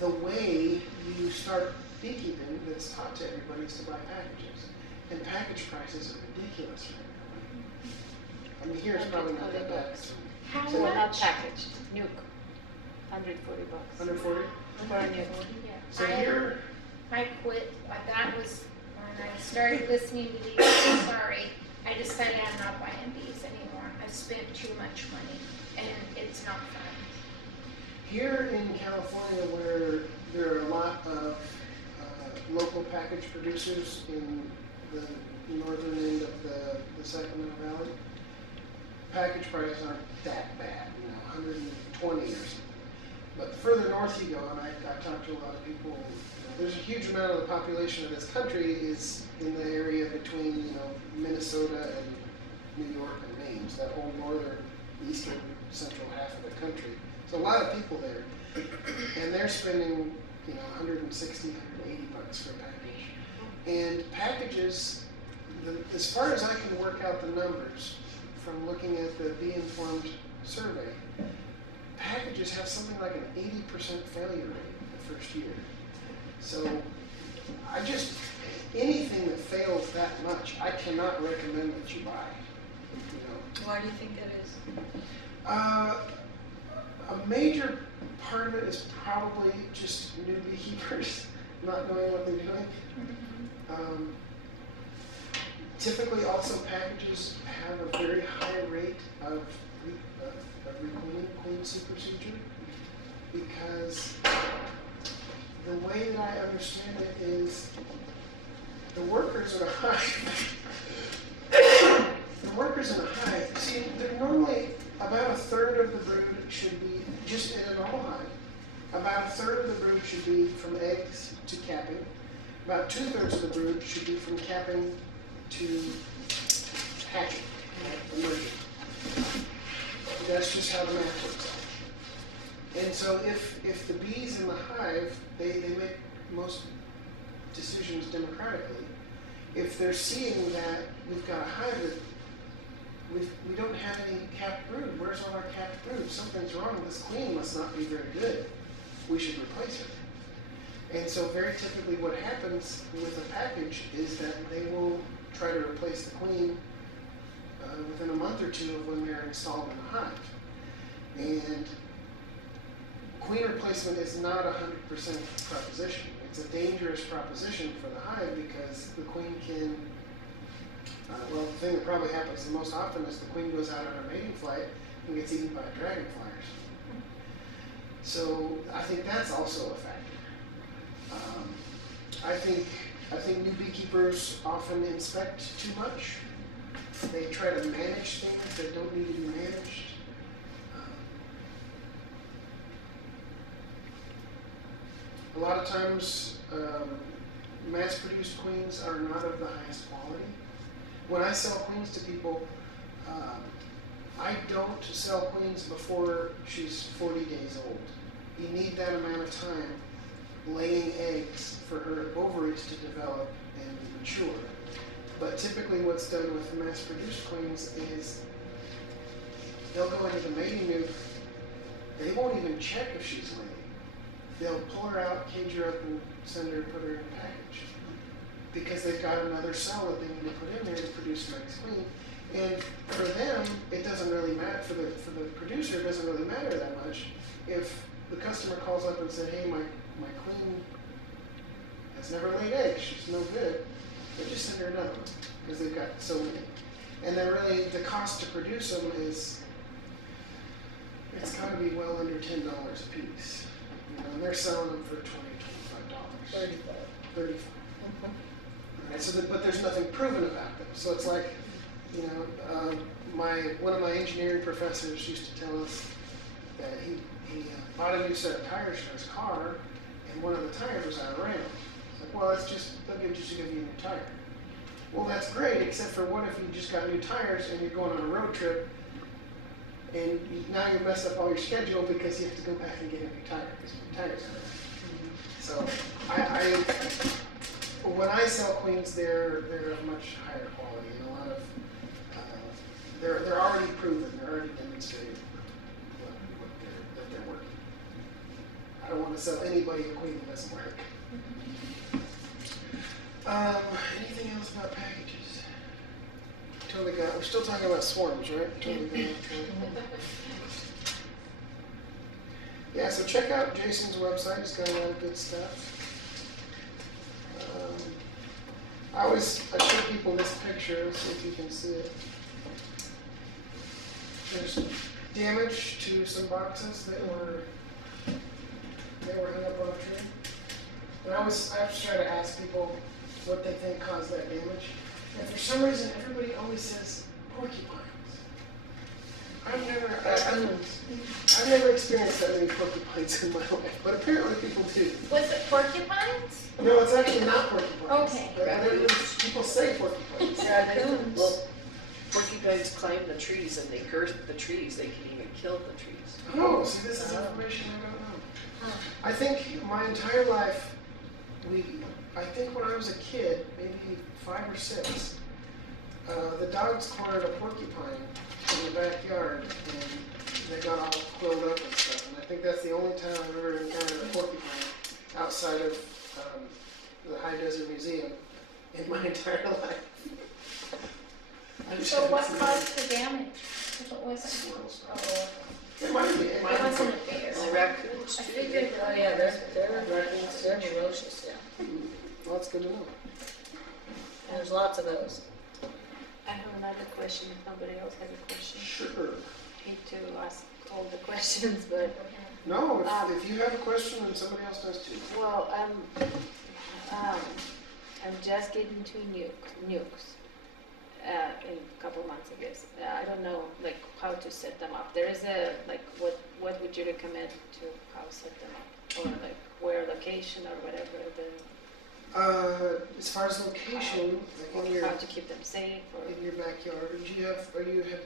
the way you start beekeeping that's taught to everybody is to buy packages. And package prices are ridiculous right now. I mean, here it's probably not that bad. How So not much? packaged, nuke, $140. 140? For a nuke. So here, I quit. That was when I started listening to these. I'm sorry. I decided I'm not buying bees anymore. I've spent too much money, and it's not fun. here in California, where there are a lot of local package producers in the northern end of the Sacramento Valley, package prices aren't that bad, 120 or something. But the further north you go, and I've talked to a lot of people, there's a huge amount of the population of this country is in the area between, Minnesota and New York and Maine, so that whole northern, eastern, central half of the country. So a lot of people there, and they're spending, 160, 180 bucks for a package. And packages, as far as I can work out the numbers from looking at the Bee Informed survey, packages have something like an 80% failure rate the first year. So anything that fails that much, I cannot recommend that you buy. Why do you think that is? A major part of it is probably just new beekeepers not knowing what they're doing. Typically also packages have a very high rate of requeening, queen soup procedure, because the way that I understand it is the workers in a hive, see, they're normally about a third of the brood should be, just in a normal hive, about a third of the brood should be from eggs to capping. About 2/3 of the brood should be from capping to hatching, emerging. That's just how the math works out. And so if the bees in the hive, they make most decisions democratically. If they're seeing that we've got a hive that we don't have any capped brood, where's all our capped brood? Something's wrong, this queen must not be very good. We should replace her. And so very typically what happens with a package is that they will try to replace the queen within a month or two of when they're installed in the hive. And queen replacement is not a 100% proposition. It's a dangerous proposition for the hive because the queen can, the thing that probably happens the most often is the queen goes out on a mating flight and gets eaten by a dragonfly or something. So I think that's also a factor. I think new beekeepers often inspect too much. They try to manage things that don't need to be managed. A lot of times mass-produced queens are not of the highest quality. When I sell queens to people, I don't sell queens before she's 40 days old. You need that amount of time laying eggs for her ovaries to develop and mature. But typically what's done with the mass-produced queens is they'll go into the mating nuke, they won't even check if she's laying. They'll pull her out, cage her up, and send her, put her in a package. Because they've got another cell that they need to put in there to produce the next queen. And for them, it doesn't really matter, for the producer, it doesn't really matter that much. If the customer calls up and said, hey, my queen has never laid eggs, she's no good, they just send her another one, because they've got so many. And then really, the cost to produce them is, it's gotta be well under $10 a piece. You know, and they're selling them for $20, $25. $35. Right, so but there's nothing proven about them. So it's like, you know, one of my engineering professors used to tell us that he bought a new set of tires for his car, and one of the tires was out of round. It's like, well, they'll just give you a new tire. Well, that's great, except for what if you just got new tires and you're going on a road trip, and now you messed up all your schedule because you have to go back and get a new tire because your tires are out. So when I sell queens, they're of much higher quality, and a lot of they're already proven, they're already demonstrated that they're working. I don't want to sell anybody a queen that doesn't work. Anything else about packages? Totally got. We're still talking about swarms, right? Totally got. Yeah. So check out Jason's website. He's got a lot of good stuff. I show people this picture, see if you can see it. There's damage to some boxes that were hung up on a tree. And I was trying to ask people what they think caused that damage. And for some reason, everybody always says porcupines. I've never experienced that many porcupines in my life, but apparently people do. Was it porcupines? No, it's actually not porcupines. Okay. But people say porcupines. Raccoons. Well, porcupines climb the trees and they curse the trees. They can even kill the trees. Oh, see, this is information I don't know. I think my entire life, I think when I was a kid, maybe 5 or 6, the dogs cornered a porcupine in the backyard, and they got all quilled up and stuff. And I think that's the only time I've ever encountered a porcupine outside of the High Desert Museum in my entire life. So what caused the damage? If it wasn't. Squirrels. Oh, It might be. it wasn't a bear. And the raccoons I too. figured Oh yeah, they're raccoons. They're ferocious. Yeah. Well, that's good to know. And there's lots of those. I have another question if nobody else has a question. Sure. Hate to ask all the questions, but No, if you have a question, then somebody else does too. well, I'm just getting to nukes in a couple months, I guess. I don't know like how to set them up. There is a like what would you recommend to how set them up, or like where location or whatever As far as location, like in how to keep them safe, or your backyard, do you have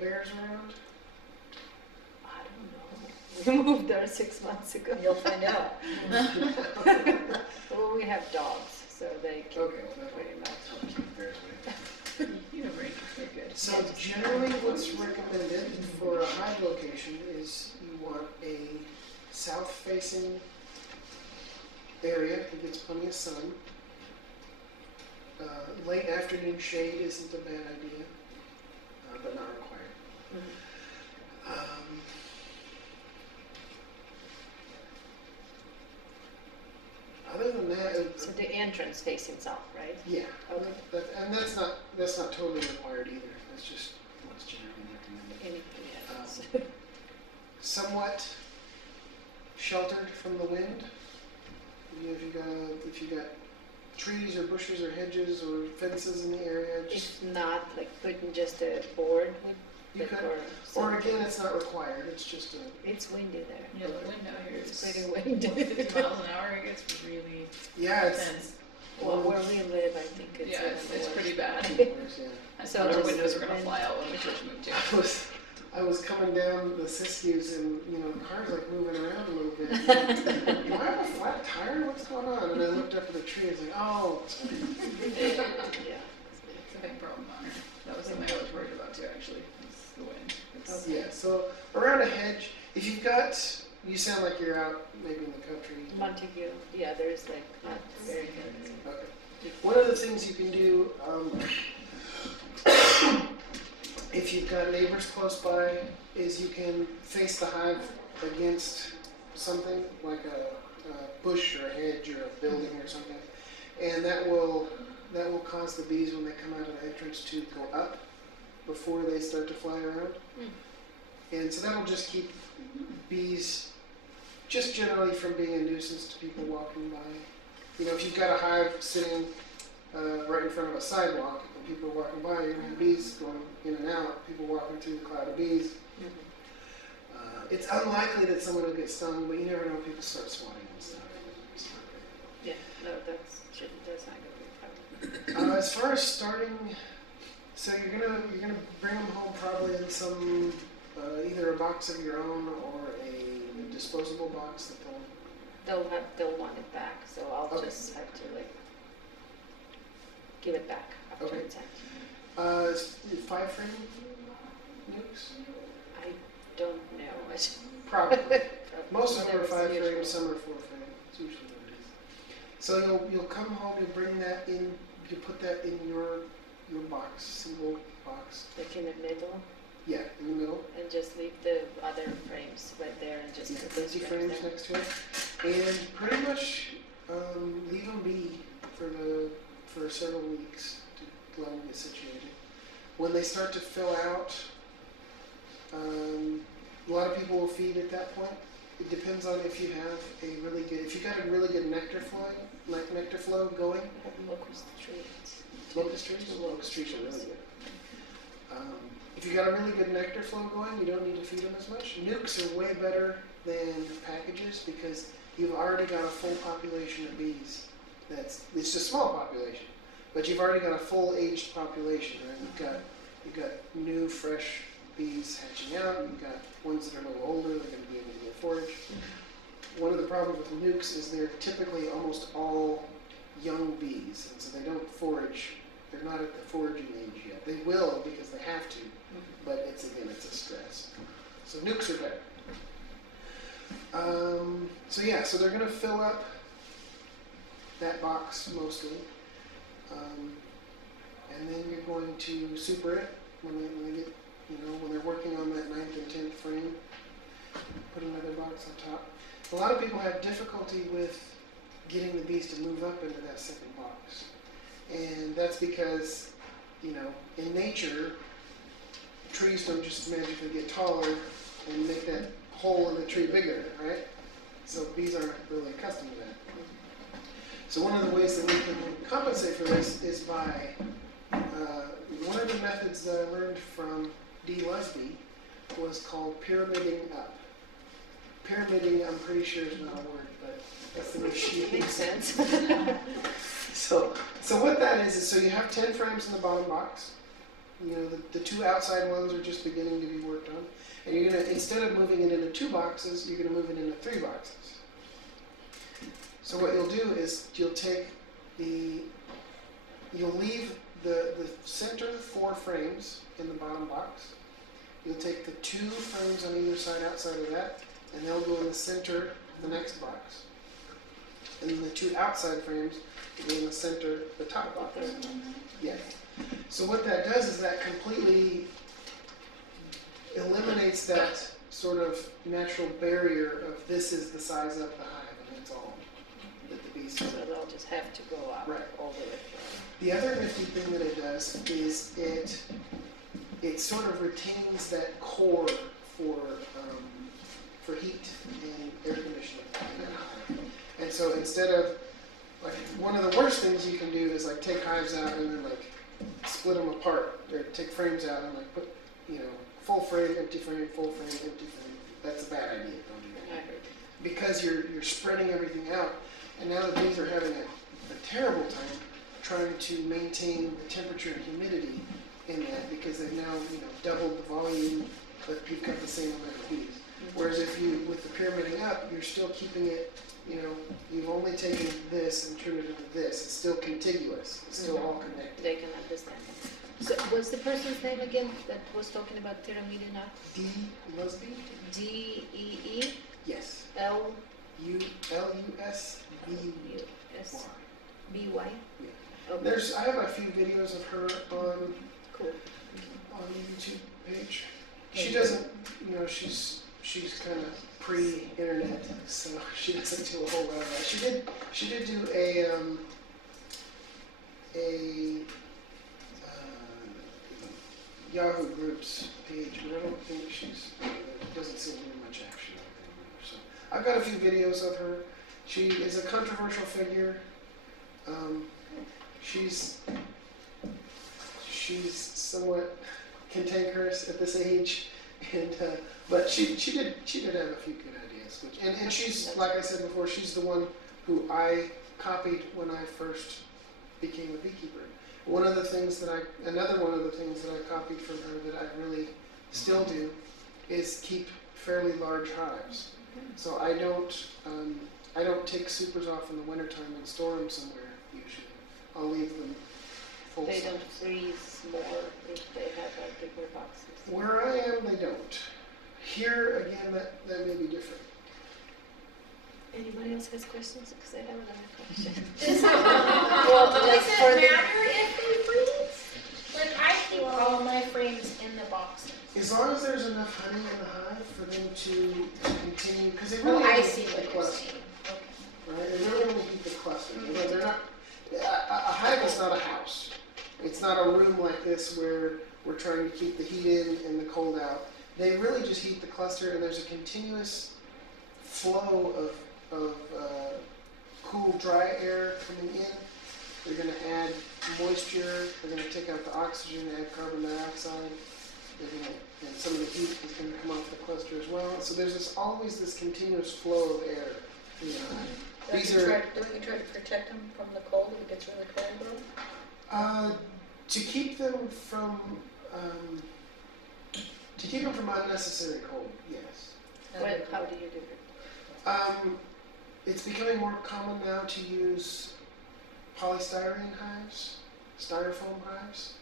bears around? I don't know. We moved there 6 months ago. You'll find out. Well, we have dogs, so they can Okay, well, that pretty much. I'll keep bears away. You're right. You're good. So generally what's recommended for a hive location is you want a south-facing area that gets plenty of sun. Late afternoon shade isn't a bad idea, but not required. Other than that, So the entrance facing south, right? yeah, Okay. and that's not totally required either. That's just what's generally recommended. Anything else? Somewhat sheltered from the wind. If you got trees or bushes or hedges or fences in the area, just If not, like putting just a board with you like, could. or Or something. again, it's not required. It's just a. It's windy there. Yeah, the wind out here is It's pretty windy. 50 miles an hour, it gets really Yeah, it's intense. Well, where we live, I think it's Yeah, even it's worse. pretty bad. yeah. So Our just windows are gonna when- fly out when we first move too. I was coming down the Siskiyous and, you know, the car's like moving around a little bit. Do I have a flat tire? What's going on? And I looked up at the tree, I was like, oh. Yeah. It's a big problem on her. That was something I was worried about too, actually, is the wind. It's- Yeah, so around a hedge, if you've got, you sound like you're out maybe in the country. Montague, yeah, there's like not very good. Okay. One of the things you can do, if you've got neighbors close by, is you can face the hive against something like a bush or a hedge or a building or something, and that will cause the bees when they come out of the entrance to go up before they start to fly around, and so that'll just keep bees just generally from being a nuisance to people walking by. You know, if you've got a hive sitting right in front of a sidewalk and people are walking by, you're going to have bees going in and out, people walking through the cloud of bees. It's unlikely that someone will get stung, but you never know, people start swatting and stuff. Yeah, no, that's not gonna be a problem. As far as starting, so you're gonna bring them home probably in some either a box of your own or a disposable box that They'll want it back, so I'll Okay. just have to like give it back after Okay. it's empty. 5-frame nukes? I don't know. Probably. Most of them are Never 5-frame, usual. some are 4-frame. It's usually what it is. So you'll come home, you'll bring that in, you put that in your box, single box. Like in the middle, Yeah, in the middle. and just leave the other frames right there, and just Yeah, put those 50 frames there. next to it. And pretty much leave them be for several weeks to let them get situated. When they start to fill out, a lot of people will feed at that point. It depends on if you have if you've got a really good nectar flow going. Locust trees. Locust trees? Locust trees are really good. If you've got a really good nectar flow going, you don't need to feed them as much. Nukes are way better than packages because you've already got a full population of bees. It's just a small population, but you've already got a full aged population, right? You've got new, fresh bees hatching out. You've got ones that are a little older. They're going to be able to get forage. One of the problems with nukes is they're typically almost all young bees, and so they don't forage. They're not at the foraging age yet. They will because they have to, but it's a stress. So nukes are better. So they're going to fill up that box mostly, and then you're going to super it when they get, when they're working on that 9th and 10th frame. Put another box on top. A lot of people have difficulty with getting the bees to move up into that second box, and that's because, in nature, trees don't just magically get taller and make that hole in the tree bigger, right? So bees aren't really accustomed to that. So one of the ways that we can compensate for this is by, one of the methods that I learned from D. Lusby was called pyramiding up. Pyramiding, I'm pretty sure is not a word, but that's the way she Makes sense. So what that is so you have 10 frames in the bottom box. The 2 outside ones are just beginning to be worked on. And you're going to, instead of moving it into 2 boxes, you're going to move it into 3 boxes. So what you'll do is you'll leave the center 4 frames in the bottom box. You'll take the 2 frames on either side outside of that, and they'll go in the center of the next box. And then the 2 outside frames will go in the center of the top box. Yeah. So what that does is that completely eliminates that sort of natural barrier of this is the size of the hive, and that's all that the bees So do. they'll just have to go up Right. all the way through. The other nifty thing that it does is it sort of retains that core for heat and air conditioning in that hive. And so instead of, like, one of the worst things you can do is like take hives out and then like split them apart, or take frames out and like put, full frame, empty frame, full frame, empty frame. That's a bad idea. Don't do I that. heard. because you're spreading everything out, and now the bees are having a terrible time trying to maintain the temperature and humidity in that, because they've now doubled the volume, but you've got the same amount of bees. Whereas if you, with the pyramiding up, you're still keeping it, you've only taken this and turned it into this. It's still contiguous. It's still all connected. They can understand. So what's the person's name again that was talking about pyramid nut? D. Lusby? D-E-E? Yes. L-U-S-B-Y? U-L-U-S-B-Y. Yeah. Okay. I have a few videos of her on Cool. the YouTube page. She doesn't, she's kind of pre-internet, so she doesn't do a whole lot of that. She did do a Yahoo Groups page, but I don't think doesn't seem to be much action on it anymore. So I've got a few videos of her. She is a controversial figure. She's somewhat cantankerous at this age, and but she did have a few good ideas. And she's, like I said before, she's the one who I copied when I first became a beekeeper. Another one of the things that I copied from her that I really still do is keep fairly large hives. So I don't take supers off in the wintertime and store them somewhere usually. I'll leave them full. They don't freeze more if they have bigger boxes. Where I am, they don't. Here, again, that may be different. Anybody else has questions? Because I have another question. Does like it for the- matter if they freeze? Like, I keep all my frames in the boxes. As long as there's enough honey in the hive for them to continue, because they really I only see heat what the you're cluster, saying. Okay. right? They really only heat the cluster. They're not. A hive is not a house. It's not a room like this where we're trying to keep the heat in and the cold out. They really just heat the cluster, and there's a continuous flow of cool, dry air coming in. They're going to add moisture. They're going to take out the oxygen, add carbon dioxide. And some of the heat is going to come off the cluster as well. So there's always this continuous flow of air through the hive. Don't you try to protect them from the cold if it gets really cold though? To keep them from unnecessary cold, yes. How do you do it? It's becoming more common now to use polystyrene hives, styrofoam hives.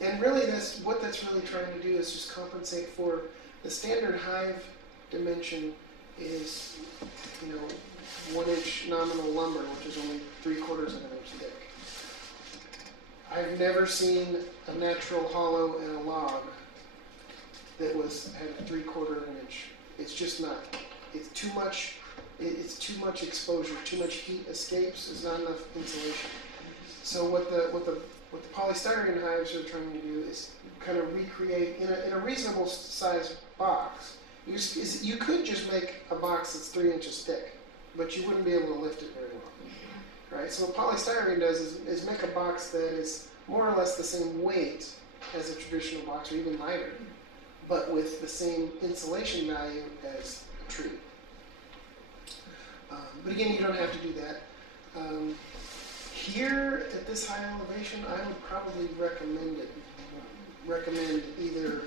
And really what that's really trying to do is just compensate for the standard hive dimension is, 1-inch nominal lumber, which is only 3/4 of an inch thick. I've never seen a natural hollow in a log that had a 3/4 of an inch. It's just not. It's too much. It's too much exposure. Too much heat escapes. There's not enough insulation. So what the polystyrene hives are trying to do is kind of recreate in a reasonable size box. You could just make a box that's 3 inches thick, but you wouldn't be able to lift it very well, right? So what polystyrene does is make a box that is more or less the same weight as a traditional box, or even lighter, but with the same insulation value as a tree. But again, you don't have to do that. Here at this high elevation, I would probably recommend either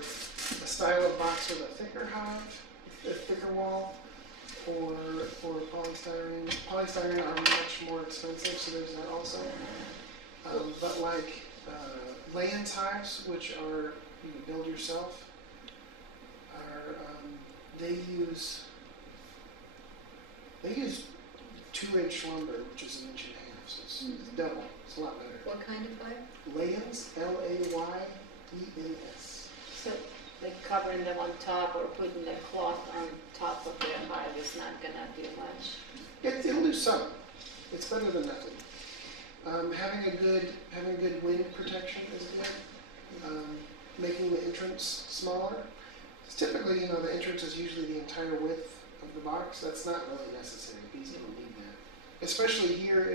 a style of box with a thicker hive, a thicker wall, or polystyrene. Polystyrene are much more expensive, so there's that also. But like Layens hives, which are you can build yourself, they use 2-inch lumber, which is 1.5 inches. So it's double. It's a lot better. What kind of hive? Layens, Layens. So, like covering them on top or putting a cloth on top of their hive is not gonna do much. It'll do some. It's better than nothing. Having a good wind protection is good. Making the entrance smaller. It's typically, the entrance is usually the entire width of the box. That's not really necessary. Bees don't need that. Especially here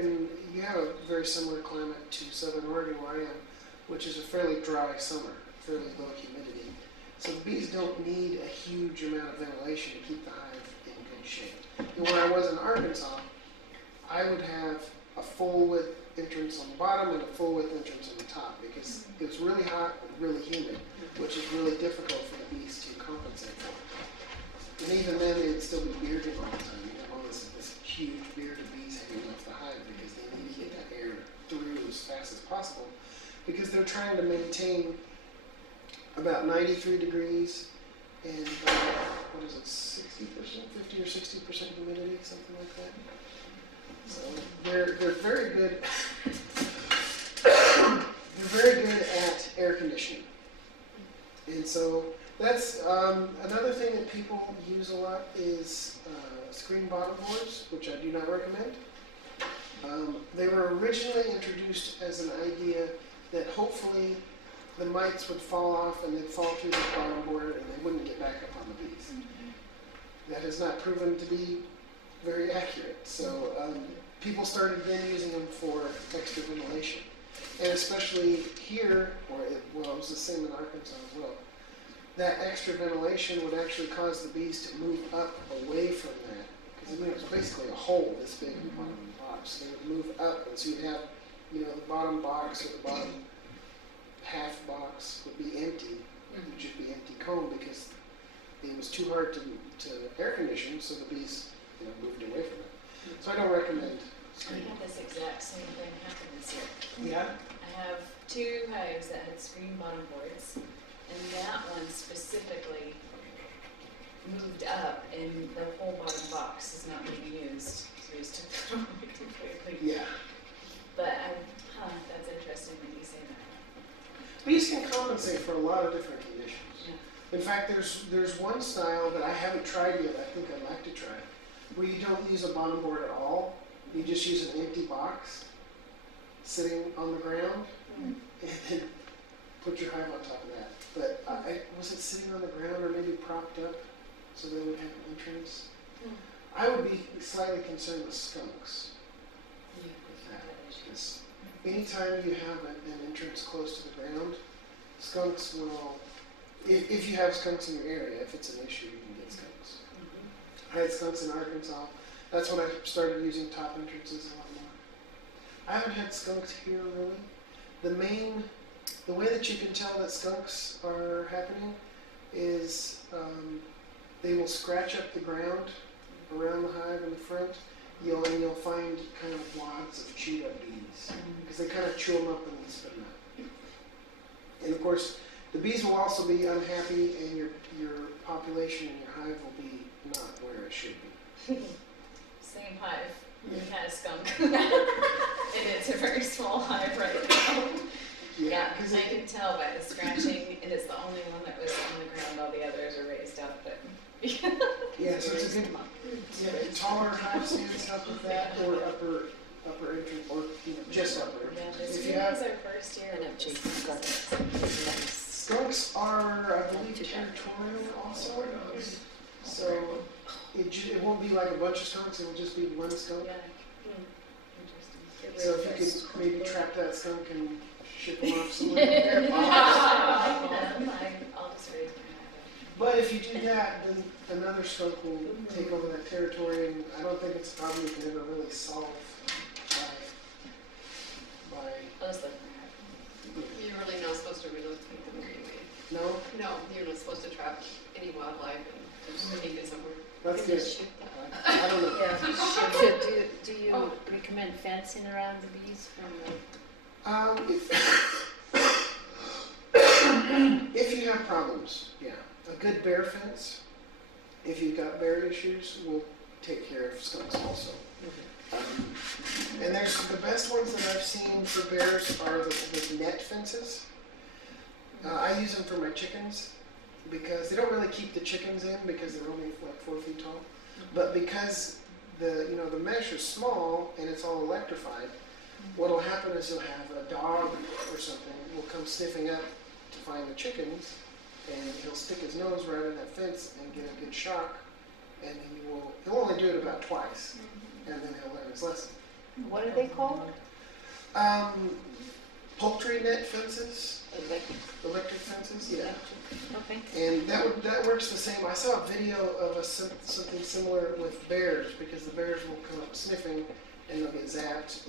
you have a very similar climate to Southern Oregon where I am, which is a fairly dry summer, fairly low humidity. So the bees don't need a huge amount of ventilation to keep the hive in good shape. where I was in Arkansas, I would have a full width entrance on the bottom and a full width entrance on the top because it was really hot and really humid, which is really difficult for the bees to compensate for. And even then, they'd still be bearded all the time. You have all this huge beard of bees hanging off the hive because they need to get that air through as fast as possible because they're trying to maintain about 93 degrees and what is it, 60%, 50 or 60% humidity, something like that. So they're very good. They're very good at air conditioning, and so that's another thing that people use a lot is screen bottom boards, which I do not recommend. They were originally introduced as an idea that hopefully the mites would fall off and they'd fall through the bottom board and they wouldn't get back up on the bees. That has not proven to be very accurate. So people started then using them for extra ventilation. And especially here, it was the same in Arkansas as well, that extra ventilation would actually cause the bees to move up away from that. Because it was basically a hole this big in the bottom of the box. They would move up, and so you'd have, the bottom box or the bottom half box would be empty. It would just be empty comb because it was too hard to air condition, so the bees moved away from it. So I don't recommend I screen. had this exact same thing happen this year. Yeah? I have 2 hives that had screen bottom boards, and that one specifically moved up, and the whole bottom box is not being used. So we just took that away completely. Yeah. But that's interesting that you say that. Bees can compensate for a lot of different conditions. Yeah. In fact, there's one style that I haven't tried yet, I think I'd like to try, where you don't use a bottom board at all. You just use an empty box sitting on the ground and then put your hive on top of that. But was it sitting on the ground or maybe propped up so they would have an entrance? I would be slightly concerned with skunks with that. Because anytime you have an entrance close to the ground, skunks will, if you have skunks in your area, if it's an issue, you can get skunks. I had skunks in Arkansas. That's when I started using top entrances a lot more. I haven't had skunks here really. The way that you can tell that skunks are happening is they will scratch up the ground around the hive in the front. You'll find kind of wads of chewed up bees because they kind of chew them up and then spit them out. And of course, the bees will also be unhappy, and your population in your hive will be not where it should be. Same hive. We had a skunk. And it's a very small hive right now. Yeah, because I can tell by the scratching, and it's the only one that was on the ground, all the others are raised up, but. yeah, so it's a good taller hive stands help with that, or upper entrance, or just upper. Yeah, this If you year have was our first year. skunks are, I believe, territorial also. So it won't be like a bunch of skunks, it will just be one skunk. Yeah. Interesting. So if you could maybe trap that skunk and ship him off somewhere. I'll just raise my hand. But if you do that, then another skunk will take over that territory, and I don't think it's a problem you can ever really solve by I'll just let my You're really not supposed to relocate them anyway. no? No, you're not supposed to trap any wildlife and just keep it somewhere. That's good. I don't know. Yeah. Do you recommend fencing around the bees from If you have problems, yeah. A good bear fence, if you've got bear issues, will take care of skunks also. And there's the best ones that I've seen for bears are the net fences. I use them for my chickens because they don't really keep the chickens in because they're only like 4 feet tall. But because the mesh is small and it's all electrified, what'll happen is you'll have a dog or something will come sniffing up to find the chickens, and he'll stick his nose right in that fence and get a good shock, and then he'll only do it about twice, and then he'll learn his lesson. what are they called? poultry net fences, Like, electric fences, yeah. okay. And that works the same. I saw a video of something similar with bears, because the bears will come up sniffing and they'll get zapped.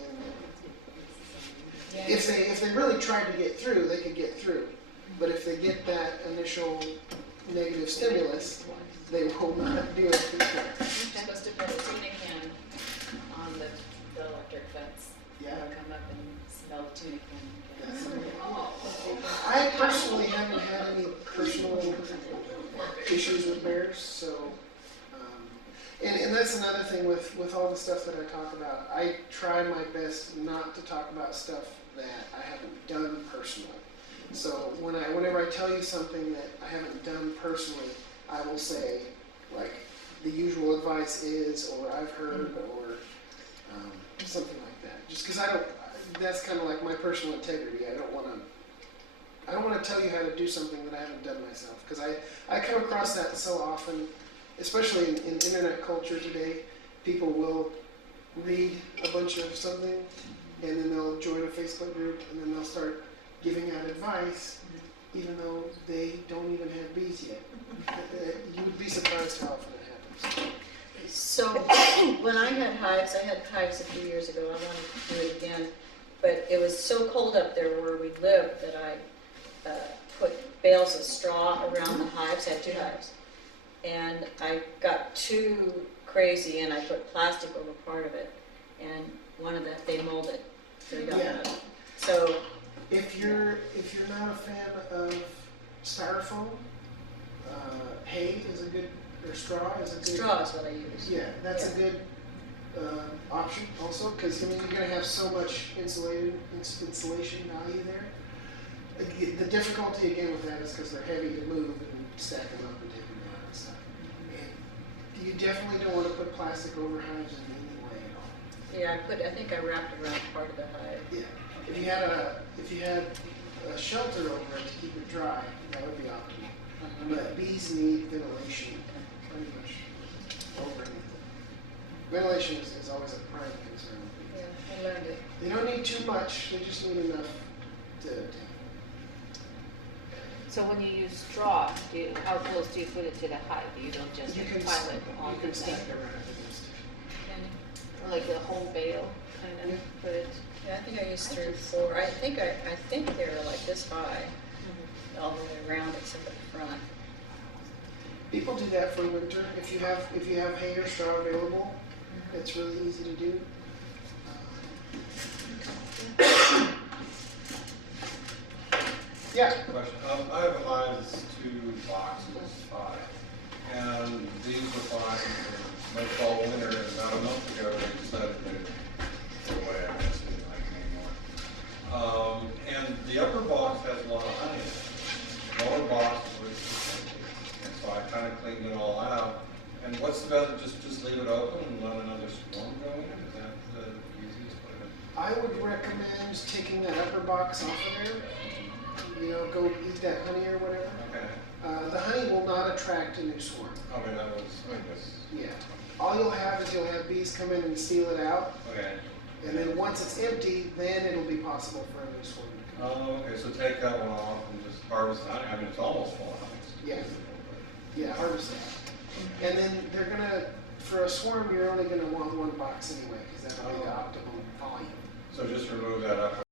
And if they really tried to get through, they could get through. But if they get that initial negative stimulus, they will not do it. You're supposed to put a tuna can on the electric fence. Yeah. They'll come up and smell the tuna can. I personally haven't had any personal issues with bears, so, and that's another thing with all the stuff that I talk about. I try my best not to talk about stuff that I haven't done personally. So whenever I tell you something that I haven't done personally, I will say, like, the usual advice is, or I've heard, or something like that. Just because that's kind of like my personal integrity. I don't want to tell you how to do something that I haven't done myself, because I come across that so often, especially in internet culture today. People will read a bunch of something, and then they'll join a Facebook group, and then they'll start giving out advice, even though they don't even have bees yet. You would be surprised how often it happens. So, when I had hives a few years ago, I wanted to do it again, but it was so cold up there where we lived that I put bales of straw around the hives. I had 2 hives. And I got too crazy and I put plastic over part of it, and one of that, they molded. So we got Yeah. that. So, If you're not a fan of styrofoam, hay is a good, or straw is a good. straw is what I use. Yeah, that's a good option also, because I mean you're going to have so much insulation value there. The difficulty again with that is because they're heavy to move and stack them up and take them down and stuff. And you definitely don't want to put plastic over hives in any way at all. Yeah, I think I wrapped around part of the hive. Yeah, if you had a shelter over it to keep it dry, that would be optimal. But bees need ventilation pretty much over anything. Ventilation is always a prime concern. Yeah, I learned it. They don't need too much, they just need enough to. So when you use straw, how close do you put it to the hive? You don't just You can pile it on you the can stack thing? it right up against it. Like a whole bale, kind of, put it? Yeah, I think I used 3 or 4. I think they were like this high, all the way around except for the front. People do that for winter. If you have hay or straw available, it's really easy to do. Yeah. Question. I have a hive that's 2 boxes, 5. And these were fine for most all winter, and about a month ago they decided to go away, I guess, they didn't like them anymore. And the upper box has a lot of honey in it. The lower box was empty. And so I kind of cleaned it all out. And what's the best, just leave it open and let another swarm go in? Is that the easiest way to? I would recommend taking that upper box off of there. You know, go eat that honey or whatever. Okay. The honey will not attract a new swarm. Okay, that was, I guess. Yeah. All you'll have is you'll have bees come in and steal it out. Okay. And then once it's empty, then it'll be possible for a new swarm to come. Oh, okay, so take that one off and just harvest the honey. I mean, it's almost full of honey. Yeah. Yeah, harvest that. And then they're gonna, for a swarm, you're only gonna want 1 box anyway, because that'll be the optimum volume. So just remove that up,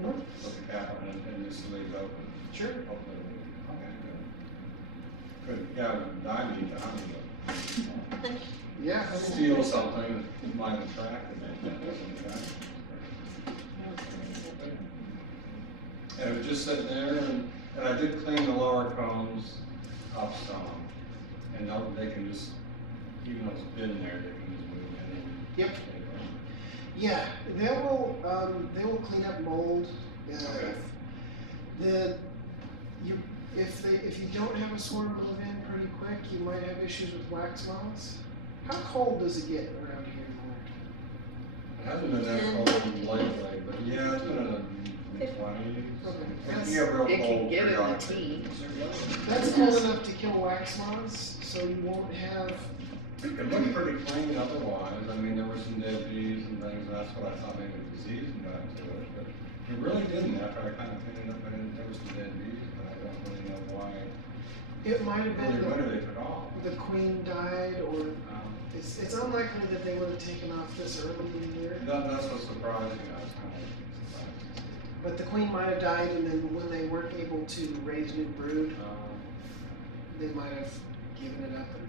Mhm. put the cap on it, and just leave it open. Sure. Hopefully, okay, good. Good, yeah, I need the honey, but Yeah. steal something that might attract it, maybe that doesn't attract it. And it was just sitting there, and I did clean the lower combs up some, and now they can just, even though it's been there, they can just move in and. Yep. take over. Yeah, they will clean up mold. Okay. If you don't have a swarm move in pretty quick, you might have issues with wax moths. How cold does it get around here in the winter? It hasn't been that cold lately, but yeah, it's been in the mid-20s. Okay. You get real It cold can get in the periodically. teens or lower. That's cold enough to kill wax moths, so you won't have. It looked pretty clean otherwise. I mean, there were some dead bees and things, and that's what I thought maybe disease got to it, but It really didn't, after I kind of cleaned it up, I didn't notice the dead bees, but I don't really know why. It might have Early been winter they took off. the queen died, or it's unlikely that they would have taken off this early in the year. That's what surprised me, I was kind of surprised. But the queen might have died, and then when they weren't able to raise new brood, they might have given it up and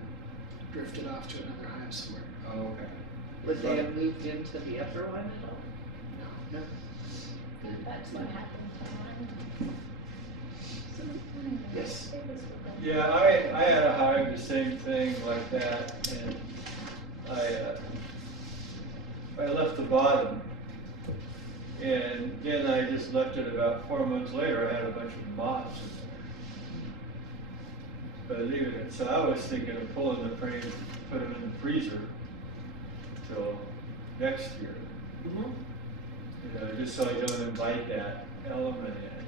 drifted off to another hive somewhere. Oh, okay. Would they have moved into the upper one at all? No. That's what happened. Yes. Yeah, I had a hive, the same thing like that, and I left the bottom. And then I just left it about 4 months later, I had a bunch of moths in there. But leaving it, so I was thinking of pulling the frames, put them in the freezer till next year. Mm-hmm. You know, just so I don't invite that element in.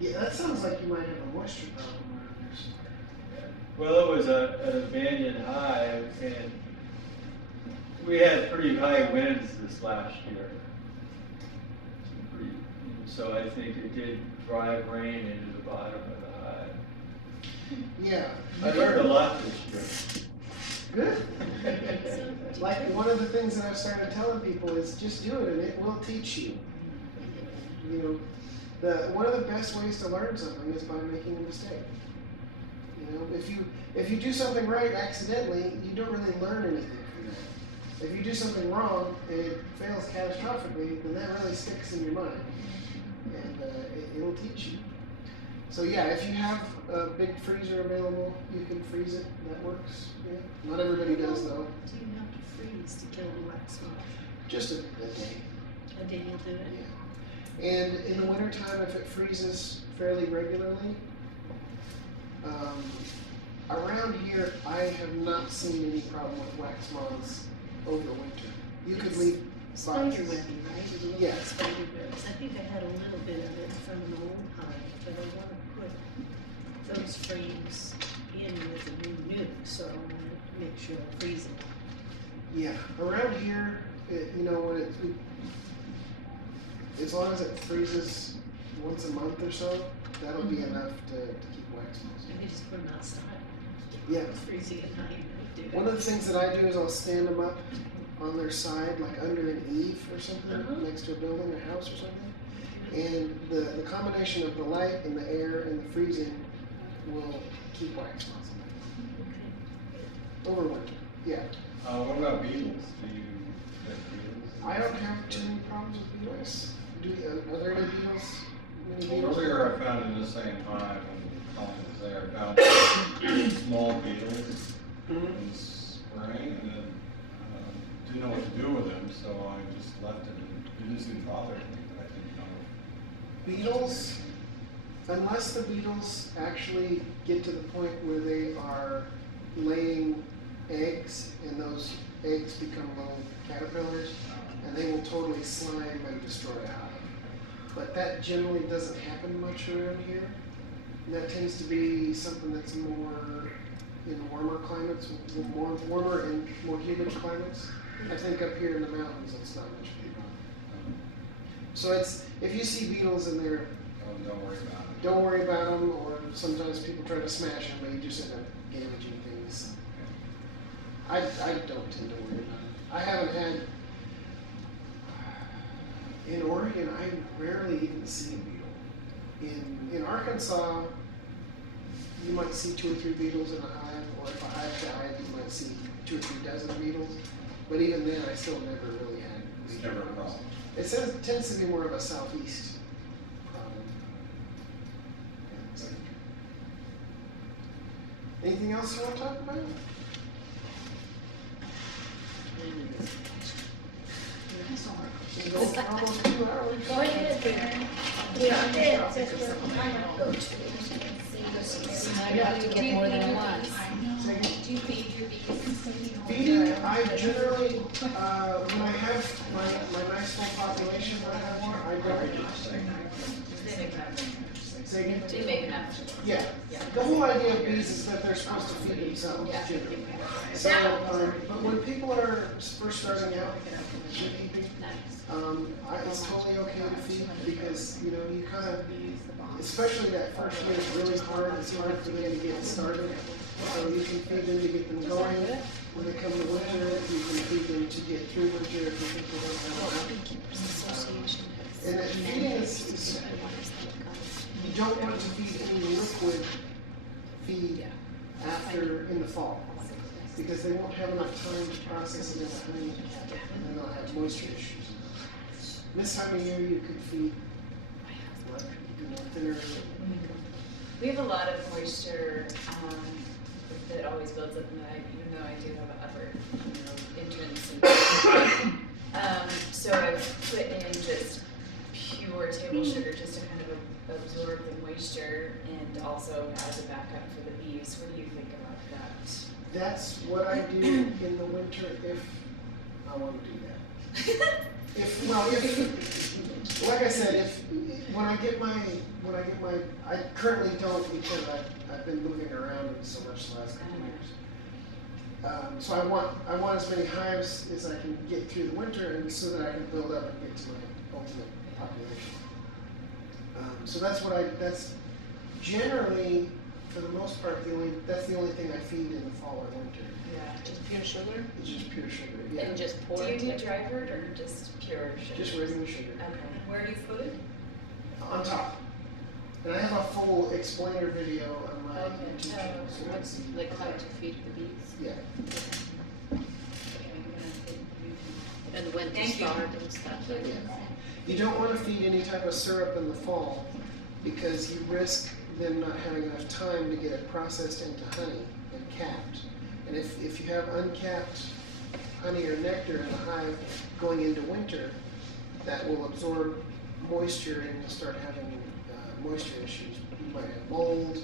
Yeah, that sounds like you might have a moisture problem around there somewhere. Well, it was an abandoned hive, and we had pretty high winds this last year. So I think it did drive rain into the bottom of the hive. Yeah. I learned a lot this year. Good. Like one of the things that I've started telling people is just do it and it will teach you. You know, one of the best ways to learn something is by making a mistake. You know, if you do something right accidentally, you don't really learn anything from that. If you do something wrong and it fails catastrophically, then that really sticks in your mind, and it'll teach you. So yeah, if you have a big freezer available, you can freeze it. That works. Yeah. Not everybody does though. Do you have to freeze to kill the wax moth? Just a day. A day you'll do it? Yeah. And in the wintertime, if it freezes fairly regularly, around here, I have not seen any problem with wax moths over the winter. You could leave Spider boxes. webbing, right? A little Yeah. bit of spider webs. I think I had a little bit of it from an old hive, but I want to put those frames in with a new nuke, so I want to make sure I freeze them. Yeah, around here, you know, when as long as it freezes once a month or so, that'll be enough to keep wax moths. Maybe just put them outside. Yeah. It's freezing at night. Do One of the things that I do is I'll stand them up on their side, like under an eave or something, next to a building or house or something. And the combination of the light and the air and the freezing will keep wax moths away. Over winter, yeah. What about beetles? Do you get beetles? I don't have too many problems with beetles. Are there any beetles? Many beetles? Earlier I found in the same hive, when the colony was there, I found small beetles in spring, and then didn't know what to do with them, so I just left it, and it didn't seem to bother me, but I didn't know. Beetles, unless the beetles actually get to the point where they are laying eggs and those eggs become little caterpillars, and they will totally slime and destroy a hive. But that generally doesn't happen much around here. And that tends to be something that's more in warmer climates, more warmer and more humid climates. I think up here in the mountains, it's not much of a problem. So if you see beetles in there, Don't worry about it. don't worry about them, or sometimes people try to smash them, and you just end up damaging things. I don't tend to worry about it. I haven't had, in Oregon, I rarely even see a beetle. In Arkansas, you might see 2 or 3 beetles in a hive, or if a hive died, you might see 2 or 3 dozen beetles. But even then, I still never really had. It's never a problem. It tends to be more of a southeast problem. Anything else you want to talk about? Almost 2 hours. Go ahead, Karen. Yeah, Yeah, it's just go Yeah, you get more than one. Do you feed your bees? Feeding, I generally, when I have my nice full population, I have more, I don't. Say again? They make enough. Yeah, the whole idea of bees is that they're supposed to feed themselves, Yeah. generally. So, but when people are first starting out beekeeping, it's totally okay to feed because, you know, you kind of, especially that first year is really hard. It's hard for them to get started. So you can feed them to get them going. When they come to winter, you can feed them to get through winter if you think they don't have enough. And that feeding is, you don't want to feed any liquid feed after in the fall because they won't have enough time to process it into honey and then they'll have moisture issues. This time of year you could feed like, you know, thinner. We have a lot of moisture, that always builds up in the hive, even though I do have an upper, entrance and, so I've put in just pure table sugar just to kind of absorb the moisture and also as a backup for the bees. What do you think about that? That's what I do in the winter if I want to do that. If like I said, when I get my, I currently don't because I've been moving around so much the last couple of years. So I want as many hives as I can get through the winter and so that I can build up and get to my ultimate population. So that's generally, for the most part, that's the only thing I feed in the fall or winter. Yeah. Just pure sugar? It's just pure sugar, yeah. And just pour Do you it? do dry fruit or just pure sugar? Just regular sugar. Okay. Where do you put it? On top. And I have a full explainer video on my Okay. YouTube channel. So What's, like, how to feed the bees? yeah. And when to Thank you. start and stuff like Yeah. that? You don't want to feed any type of syrup in the fall because you risk them not having enough time to get it processed into honey and capped. And if you have uncapped honey or nectar in the hive going into winter, that will absorb moisture and you'll start having moisture issues. You might have mold.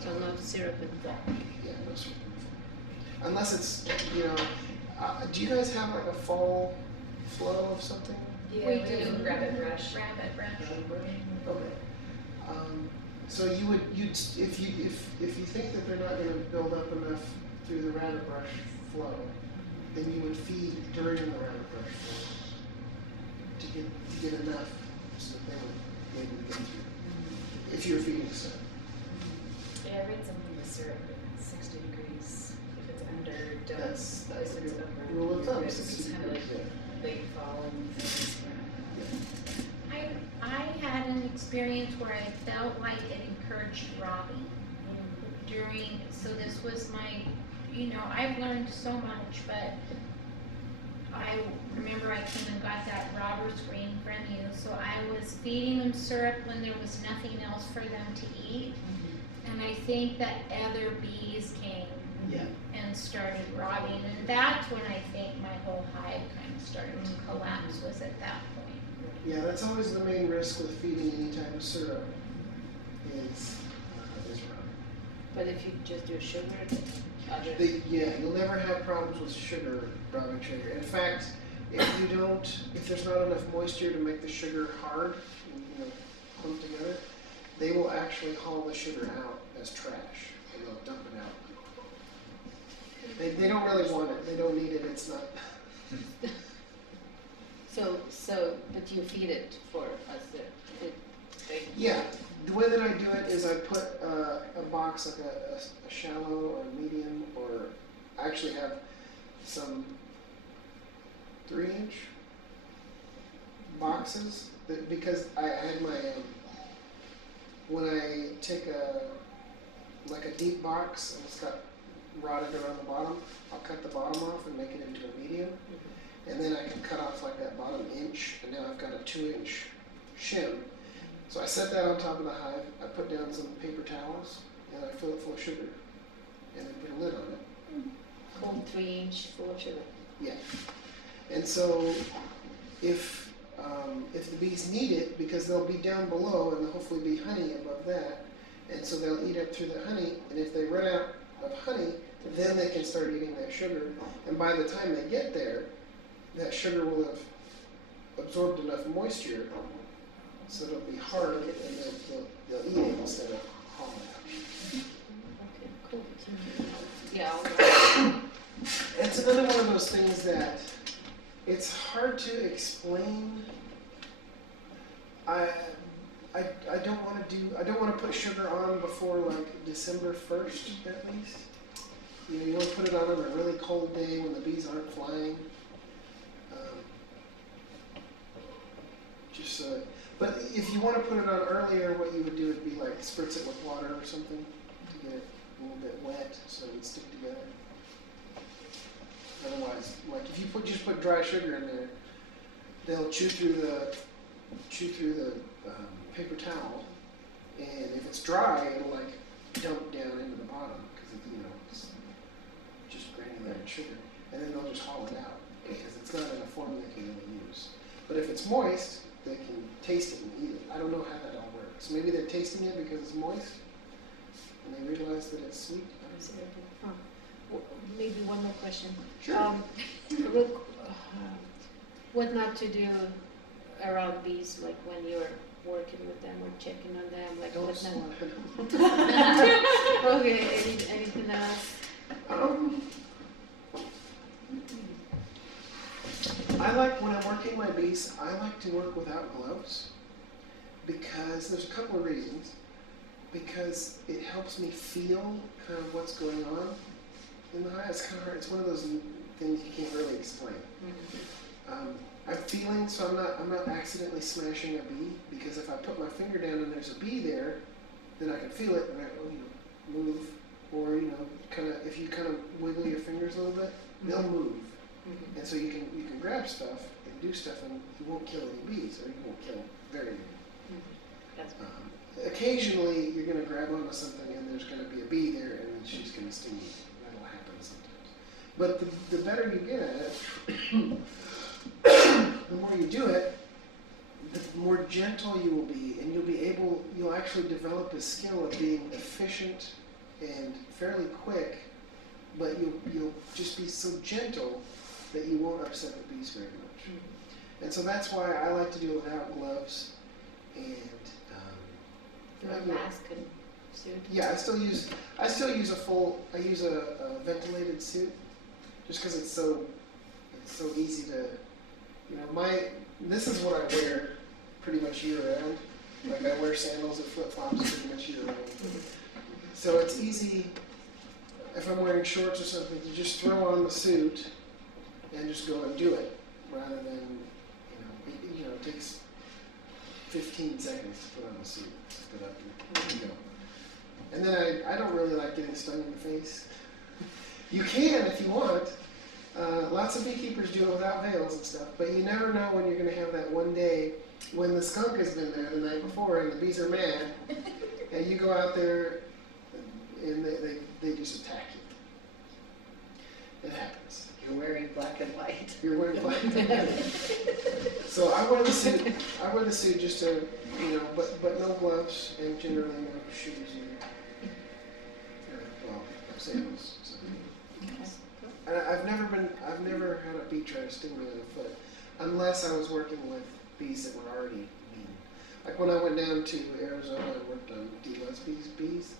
So not syrup in that? Yeah, no syrup. Unless it's, you know, do you guys have like a fall flow of something? Yeah, We we do. do rabbit brush. Rabbit brush. Okay. So if you think that they're not going to build up enough through the rabbit brush flow, then you would feed during the rabbit brush flow to get enough so that they would be able to get through. If you're feeding syrup. Yeah, I read something with syrup at 60 degrees. If it's under, don't. That's If a it's good over, rule of thumb. it's 60 kind of like degrees, late fall and things. I had an experience where I felt like it encouraged robbing during, so this was my, I've learned so much, but I remember I came and got that robber screen from you, so I was feeding them syrup when there was nothing else for them to eat. And I think that other bees came Yeah. and started robbing, and that's when I think my whole hive kind of started to collapse, was at that point. Yeah, that's always the main risk with feeding any type of syrup is robbing. But if you just do sugar, other. Yeah, you'll never have problems with robbing sugar. In fact, if there's not enough moisture to make the sugar hard and clump together, they will actually haul the sugar out as trash and they'll dump it out. They don't really want it. They don't need it. It's not. So, but you feed it for us Yeah, the way that I do it is I put a box, like a shallow or a medium, or I actually have some 3-inch boxes because I had my, when I take a deep box and it's got rotted around the bottom, I'll cut the bottom off and make it into a medium. And then I can cut off like that bottom inch, and now I've got a 2-inch shim. So I set that on top of the hive, I put down some paper towels, and I fill it full of sugar, and then put a lid on it. Full 3-inch full of sugar. Yeah. And so if the bees need it, because they'll be down below and there'll hopefully be honey above that, and so they'll eat up through the honey, and if they run out of honey, then they can start eating that sugar, and by the time they get there, that sugar will have absorbed enough moisture so it'll be hard and they'll eat it instead of haul it out. Okay, cool. Yeah, all right. It's another one of those things that it's hard to explain. I don't want to put sugar on before like December 1st at least. You don't put it on a really cold day when the bees aren't flying. But if you want to put it on earlier, what you would do would be like spritz it with water or something to get it a little bit wet so it would stick together. Otherwise, like if you just put dry sugar in there, they'll chew through the paper towel, and if it's dry, it'll like dump down into the bottom because it's just granulated sugar, and then they'll just haul it out because it's not in a form they can really use. But if it's moist, they can taste it and eat it. I don't know how that all works. Maybe they're tasting it because it's moist, and they realize that it's sweet. Maybe one more question. Sure. Look, what not to do around bees, like when you're working with them or checking on them, like Don't what swat. not? Okay, anything else? I like, when I'm working my bees, I like to work without gloves because there's a couple of reasons. Because it helps me feel kind of what's going on in the hive. It's kind of hard. It's one of those things you can't really explain. I'm feeling, so I'm not accidentally smashing a bee, because if I put my finger down and there's a bee there, then I can feel it and I move, or kind of, if you kind of wiggle your fingers a little bit, they'll move. And so you can grab stuff and do stuff, and you won't kill any bees, or you won't kill very many. Occasionally, you're going to grab onto something, and there's going to be a bee there, and then she's going to sting you. That'll happen sometimes. But the better you get at it, the more you do it, the more gentle you will be, and you'll actually develop a skill of being efficient and fairly quick, but you'll just be so gentle that you won't upset the bees very much. And so that's why I like to do it without gloves, and Mask and suit. yeah, I still use a ventilated suit, just because it's so easy to, this is what I wear pretty much year round. Like I wear sandals and flip flops pretty much year round. So it's easy if I'm wearing shorts or something to just throw on the suit and just go and do it, rather than it takes 15 seconds to put on the suit. Put up and go. And then I don't really like getting stung in the face. You can if you want. Lots of beekeepers do it without veils and stuff, but you never know when you're going to have that one day when the skunk has been there the night before and the bees are mad, and you go out there and they just attack you. It happens. You're wearing black and white. You're wearing black and white. So I wear the suit. I wear the suit just to, but no gloves and generally no shoes or sandals. So. And I've never had a bee try to sting me in the foot, unless I was working with bees that were already mean. Like when I went down to Arizona and worked on D. Lesbie's bees,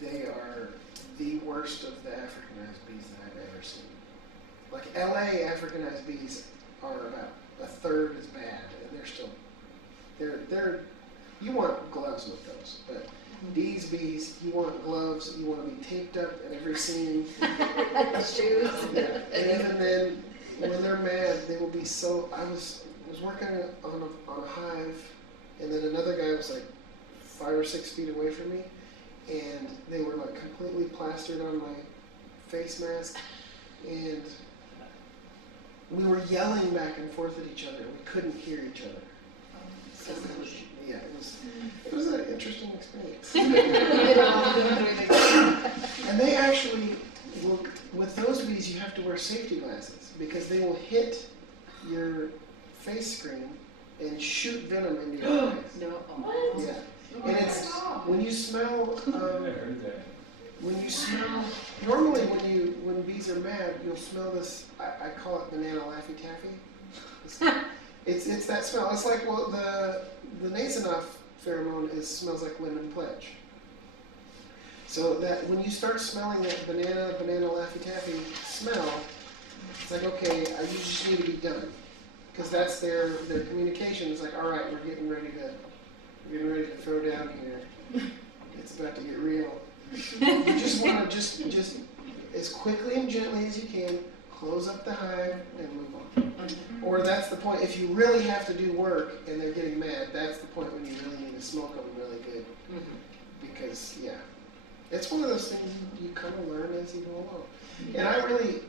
they are the worst of the Africanized bees that I've ever seen. Like LA Africanized bees are about a third as bad, and they're you want gloves with those, but these bees, you want gloves, you want to be taped up at every seam. Shoes. Yeah. And even then, when they're mad, they will be so. I was working on a hive, and then another guy was like 5 or 6 feet away from me, and they were like completely plastered on my face mask, and we were yelling back and forth at each other. We couldn't hear each other. It was an interesting experience. And they actually will, with those bees, you have to wear safety glasses because they will hit your face screen and shoot venom into your eyes. No. Yeah. And it's when you smell. I heard that. When you smell, normally when bees are mad, you'll smell this. I call it banana Laffy Taffy. It's that smell. It's like the Nasonoff pheromone smells like lemon pledge. So that when you start smelling that banana Laffy Taffy smell, it's like, okay, you just need to be done. Because that's their communication. It's like, all right, we're getting ready to throw down here. It's about to get real. You just want to just as quickly and gently as you can, close up the hive and move on. Or that's the point, if you really have to do work and they're getting mad, that's the point when you really need to smoke them really good. Because, yeah, it's one of those things you kind of learn as you go along. And I really,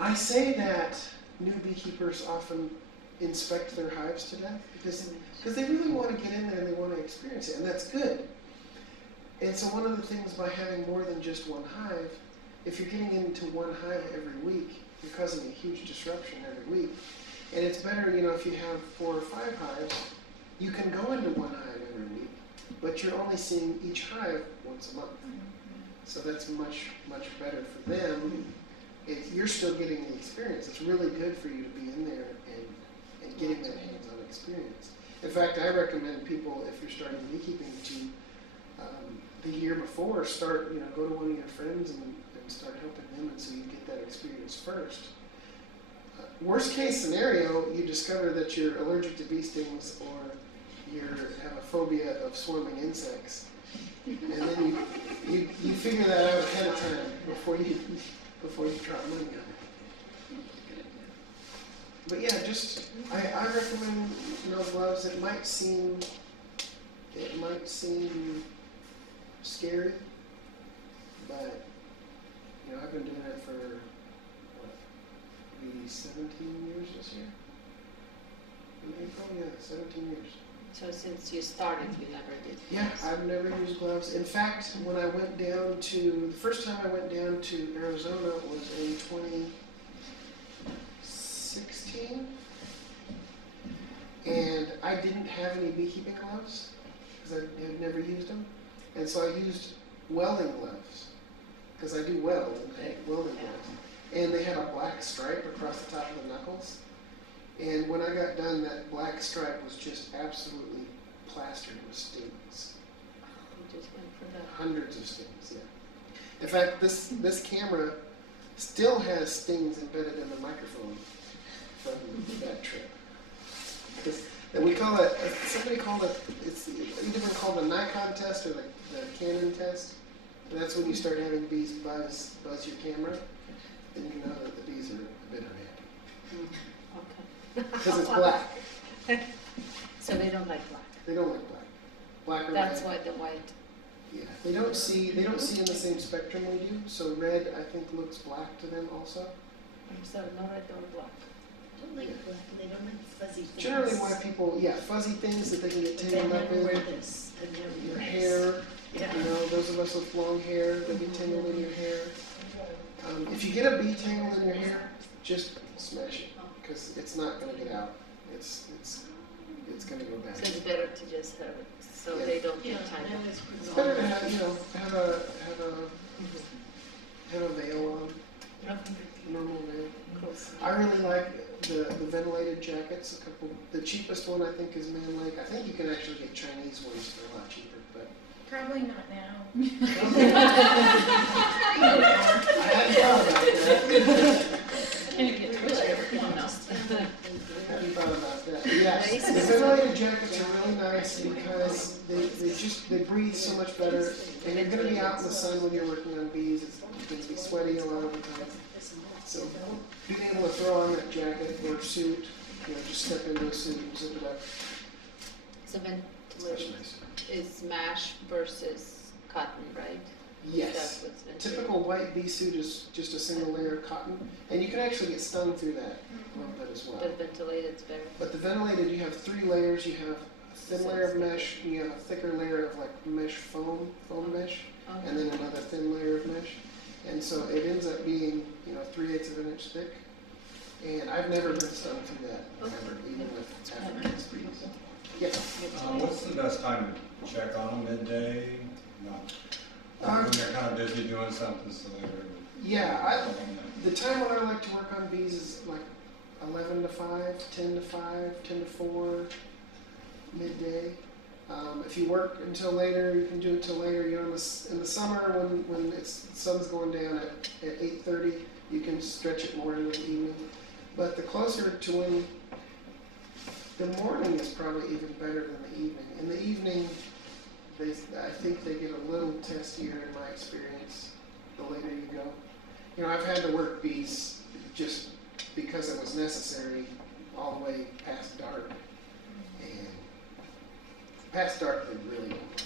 I say that new beekeepers often inspect their hives to death because they really want to get in there and they want to experience it, and that's good. And so one of the things by having more than just one hive, if you're getting into one hive every week, you're causing a huge disruption every week. And it's better, you know, if you have 4 or 5 hives, you can go into one hive every week, but you're only seeing each hive once a month. So that's much, much better for them. You're still getting the experience. It's really good for you to be in there and getting that hands-on experience. In fact, I recommend people, if you're starting beekeeping, to the year before, start, you know, go to one of your friends and start helping them, and so you get that experience first. Worst case scenario, you discover that you're allergic to bee stings or you have a phobia of swarming insects, and then you figure that out ahead of time before you drop money on it. But yeah, just I recommend no gloves. It might seem scary, but you know, I've been doing it for what, maybe 17 years this year. In April, yeah, 17 years. So since you started, you never did? Yeah, I've never used gloves. In fact, when I went down to, the first time I went down to Arizona was in 2016, and I didn't have any beekeeping gloves because I had never used them, and so I used welding gloves because I do weld and I had welding gloves, and they had a black stripe across the top of the knuckles. And when I got done, that black stripe was just absolutely plastered with stings. You just went for that. Hundreds of stings, yeah. In fact, this camera still has stings embedded in the microphone from that trip. And we call it, somebody called it, it's either called the Nikon test or the Canon test. And that's when you start having bees buzz your camera, then you know that the bees are a bit unhappy. Okay. Because it's black. So they don't like black. They don't like black. Black or That's red. why the white. Yeah, they don't see in the same spectrum we do. So red, I think, looks black to them also. So no red, no black. Don't like black, and they don't like fuzzy things. Generally, why people, fuzzy things that they can get But tangled they up never wear in. this, and never Your wear hair, this. Yeah. you know, those of us with long hair that get tangled in your hair. If you get a bee tangled in your hair, just smash it because it's not going to get out. It's going to go bad. So it's better to just have it so Yeah. they don't Yeah, get tied that up. was pretty It's better to long. have a veil on, normal veil. Cool. I really like the ventilated jackets. The cheapest one I think is Man Lake. I think you can actually get Chinese ones for a lot cheaper, but Probably not now. I hadn't thought about that. Hadn't thought about that. But yes, the ventilated jackets are really nice because they breathe so much better, and you're going to be out in the sun when you're working on bees. It's going to be sweaty a lot of the time. So being able to throw on that jacket or suit, just step into a suit and zip it up. So It's much ventilated nicer. is mesh versus cotton, right? Yes. That's what's ventilated. Typical white bee suit is just a single layer of cotton, and you can actually get stung through that a little bit as well. But ventilated's better. But the ventilated, you have 3 layers. You have a thin layer of mesh, and you have a thicker layer of like mesh foam mesh, and then another thin layer of mesh. And so it ends up being, 3/8 of an inch thick. And I've never been stung through that, ever, even with African bees. Yeah. What's the best time to check on them? Midday? Not when they're kind of busy doing something, so they're. Yeah, the time when I like to work on bees is like 11 to 5, 10 to 5, 10 to 4, midday. If you work until later, you can do it till later. You know, in the summer when the sun's going down at 8:30, you can stretch it more into the evening. But the closer to when the morning is probably even better than the evening. In the evening, I think they get a little testier in my experience the later you go. You know, I've had to work bees just because it was necessary all the way past dark. And past dark, they really don't.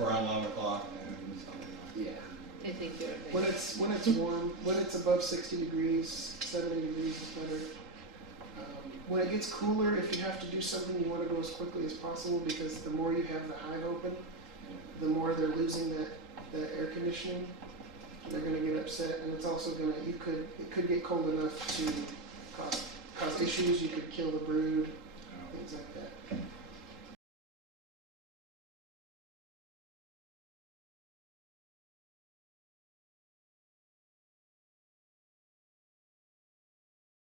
Around 11 o'clock and something like that. Yeah. I think you're right. When it's warm, when it's above 60 degrees, 70 degrees is better. When it gets cooler, if you have to do something, you want to go as quickly as possible because the more you have the hive open, the more they're losing that air conditioning. They're going to get upset, and it's also going to it could get cold enough to cause issues. You could kill the brood, things like that.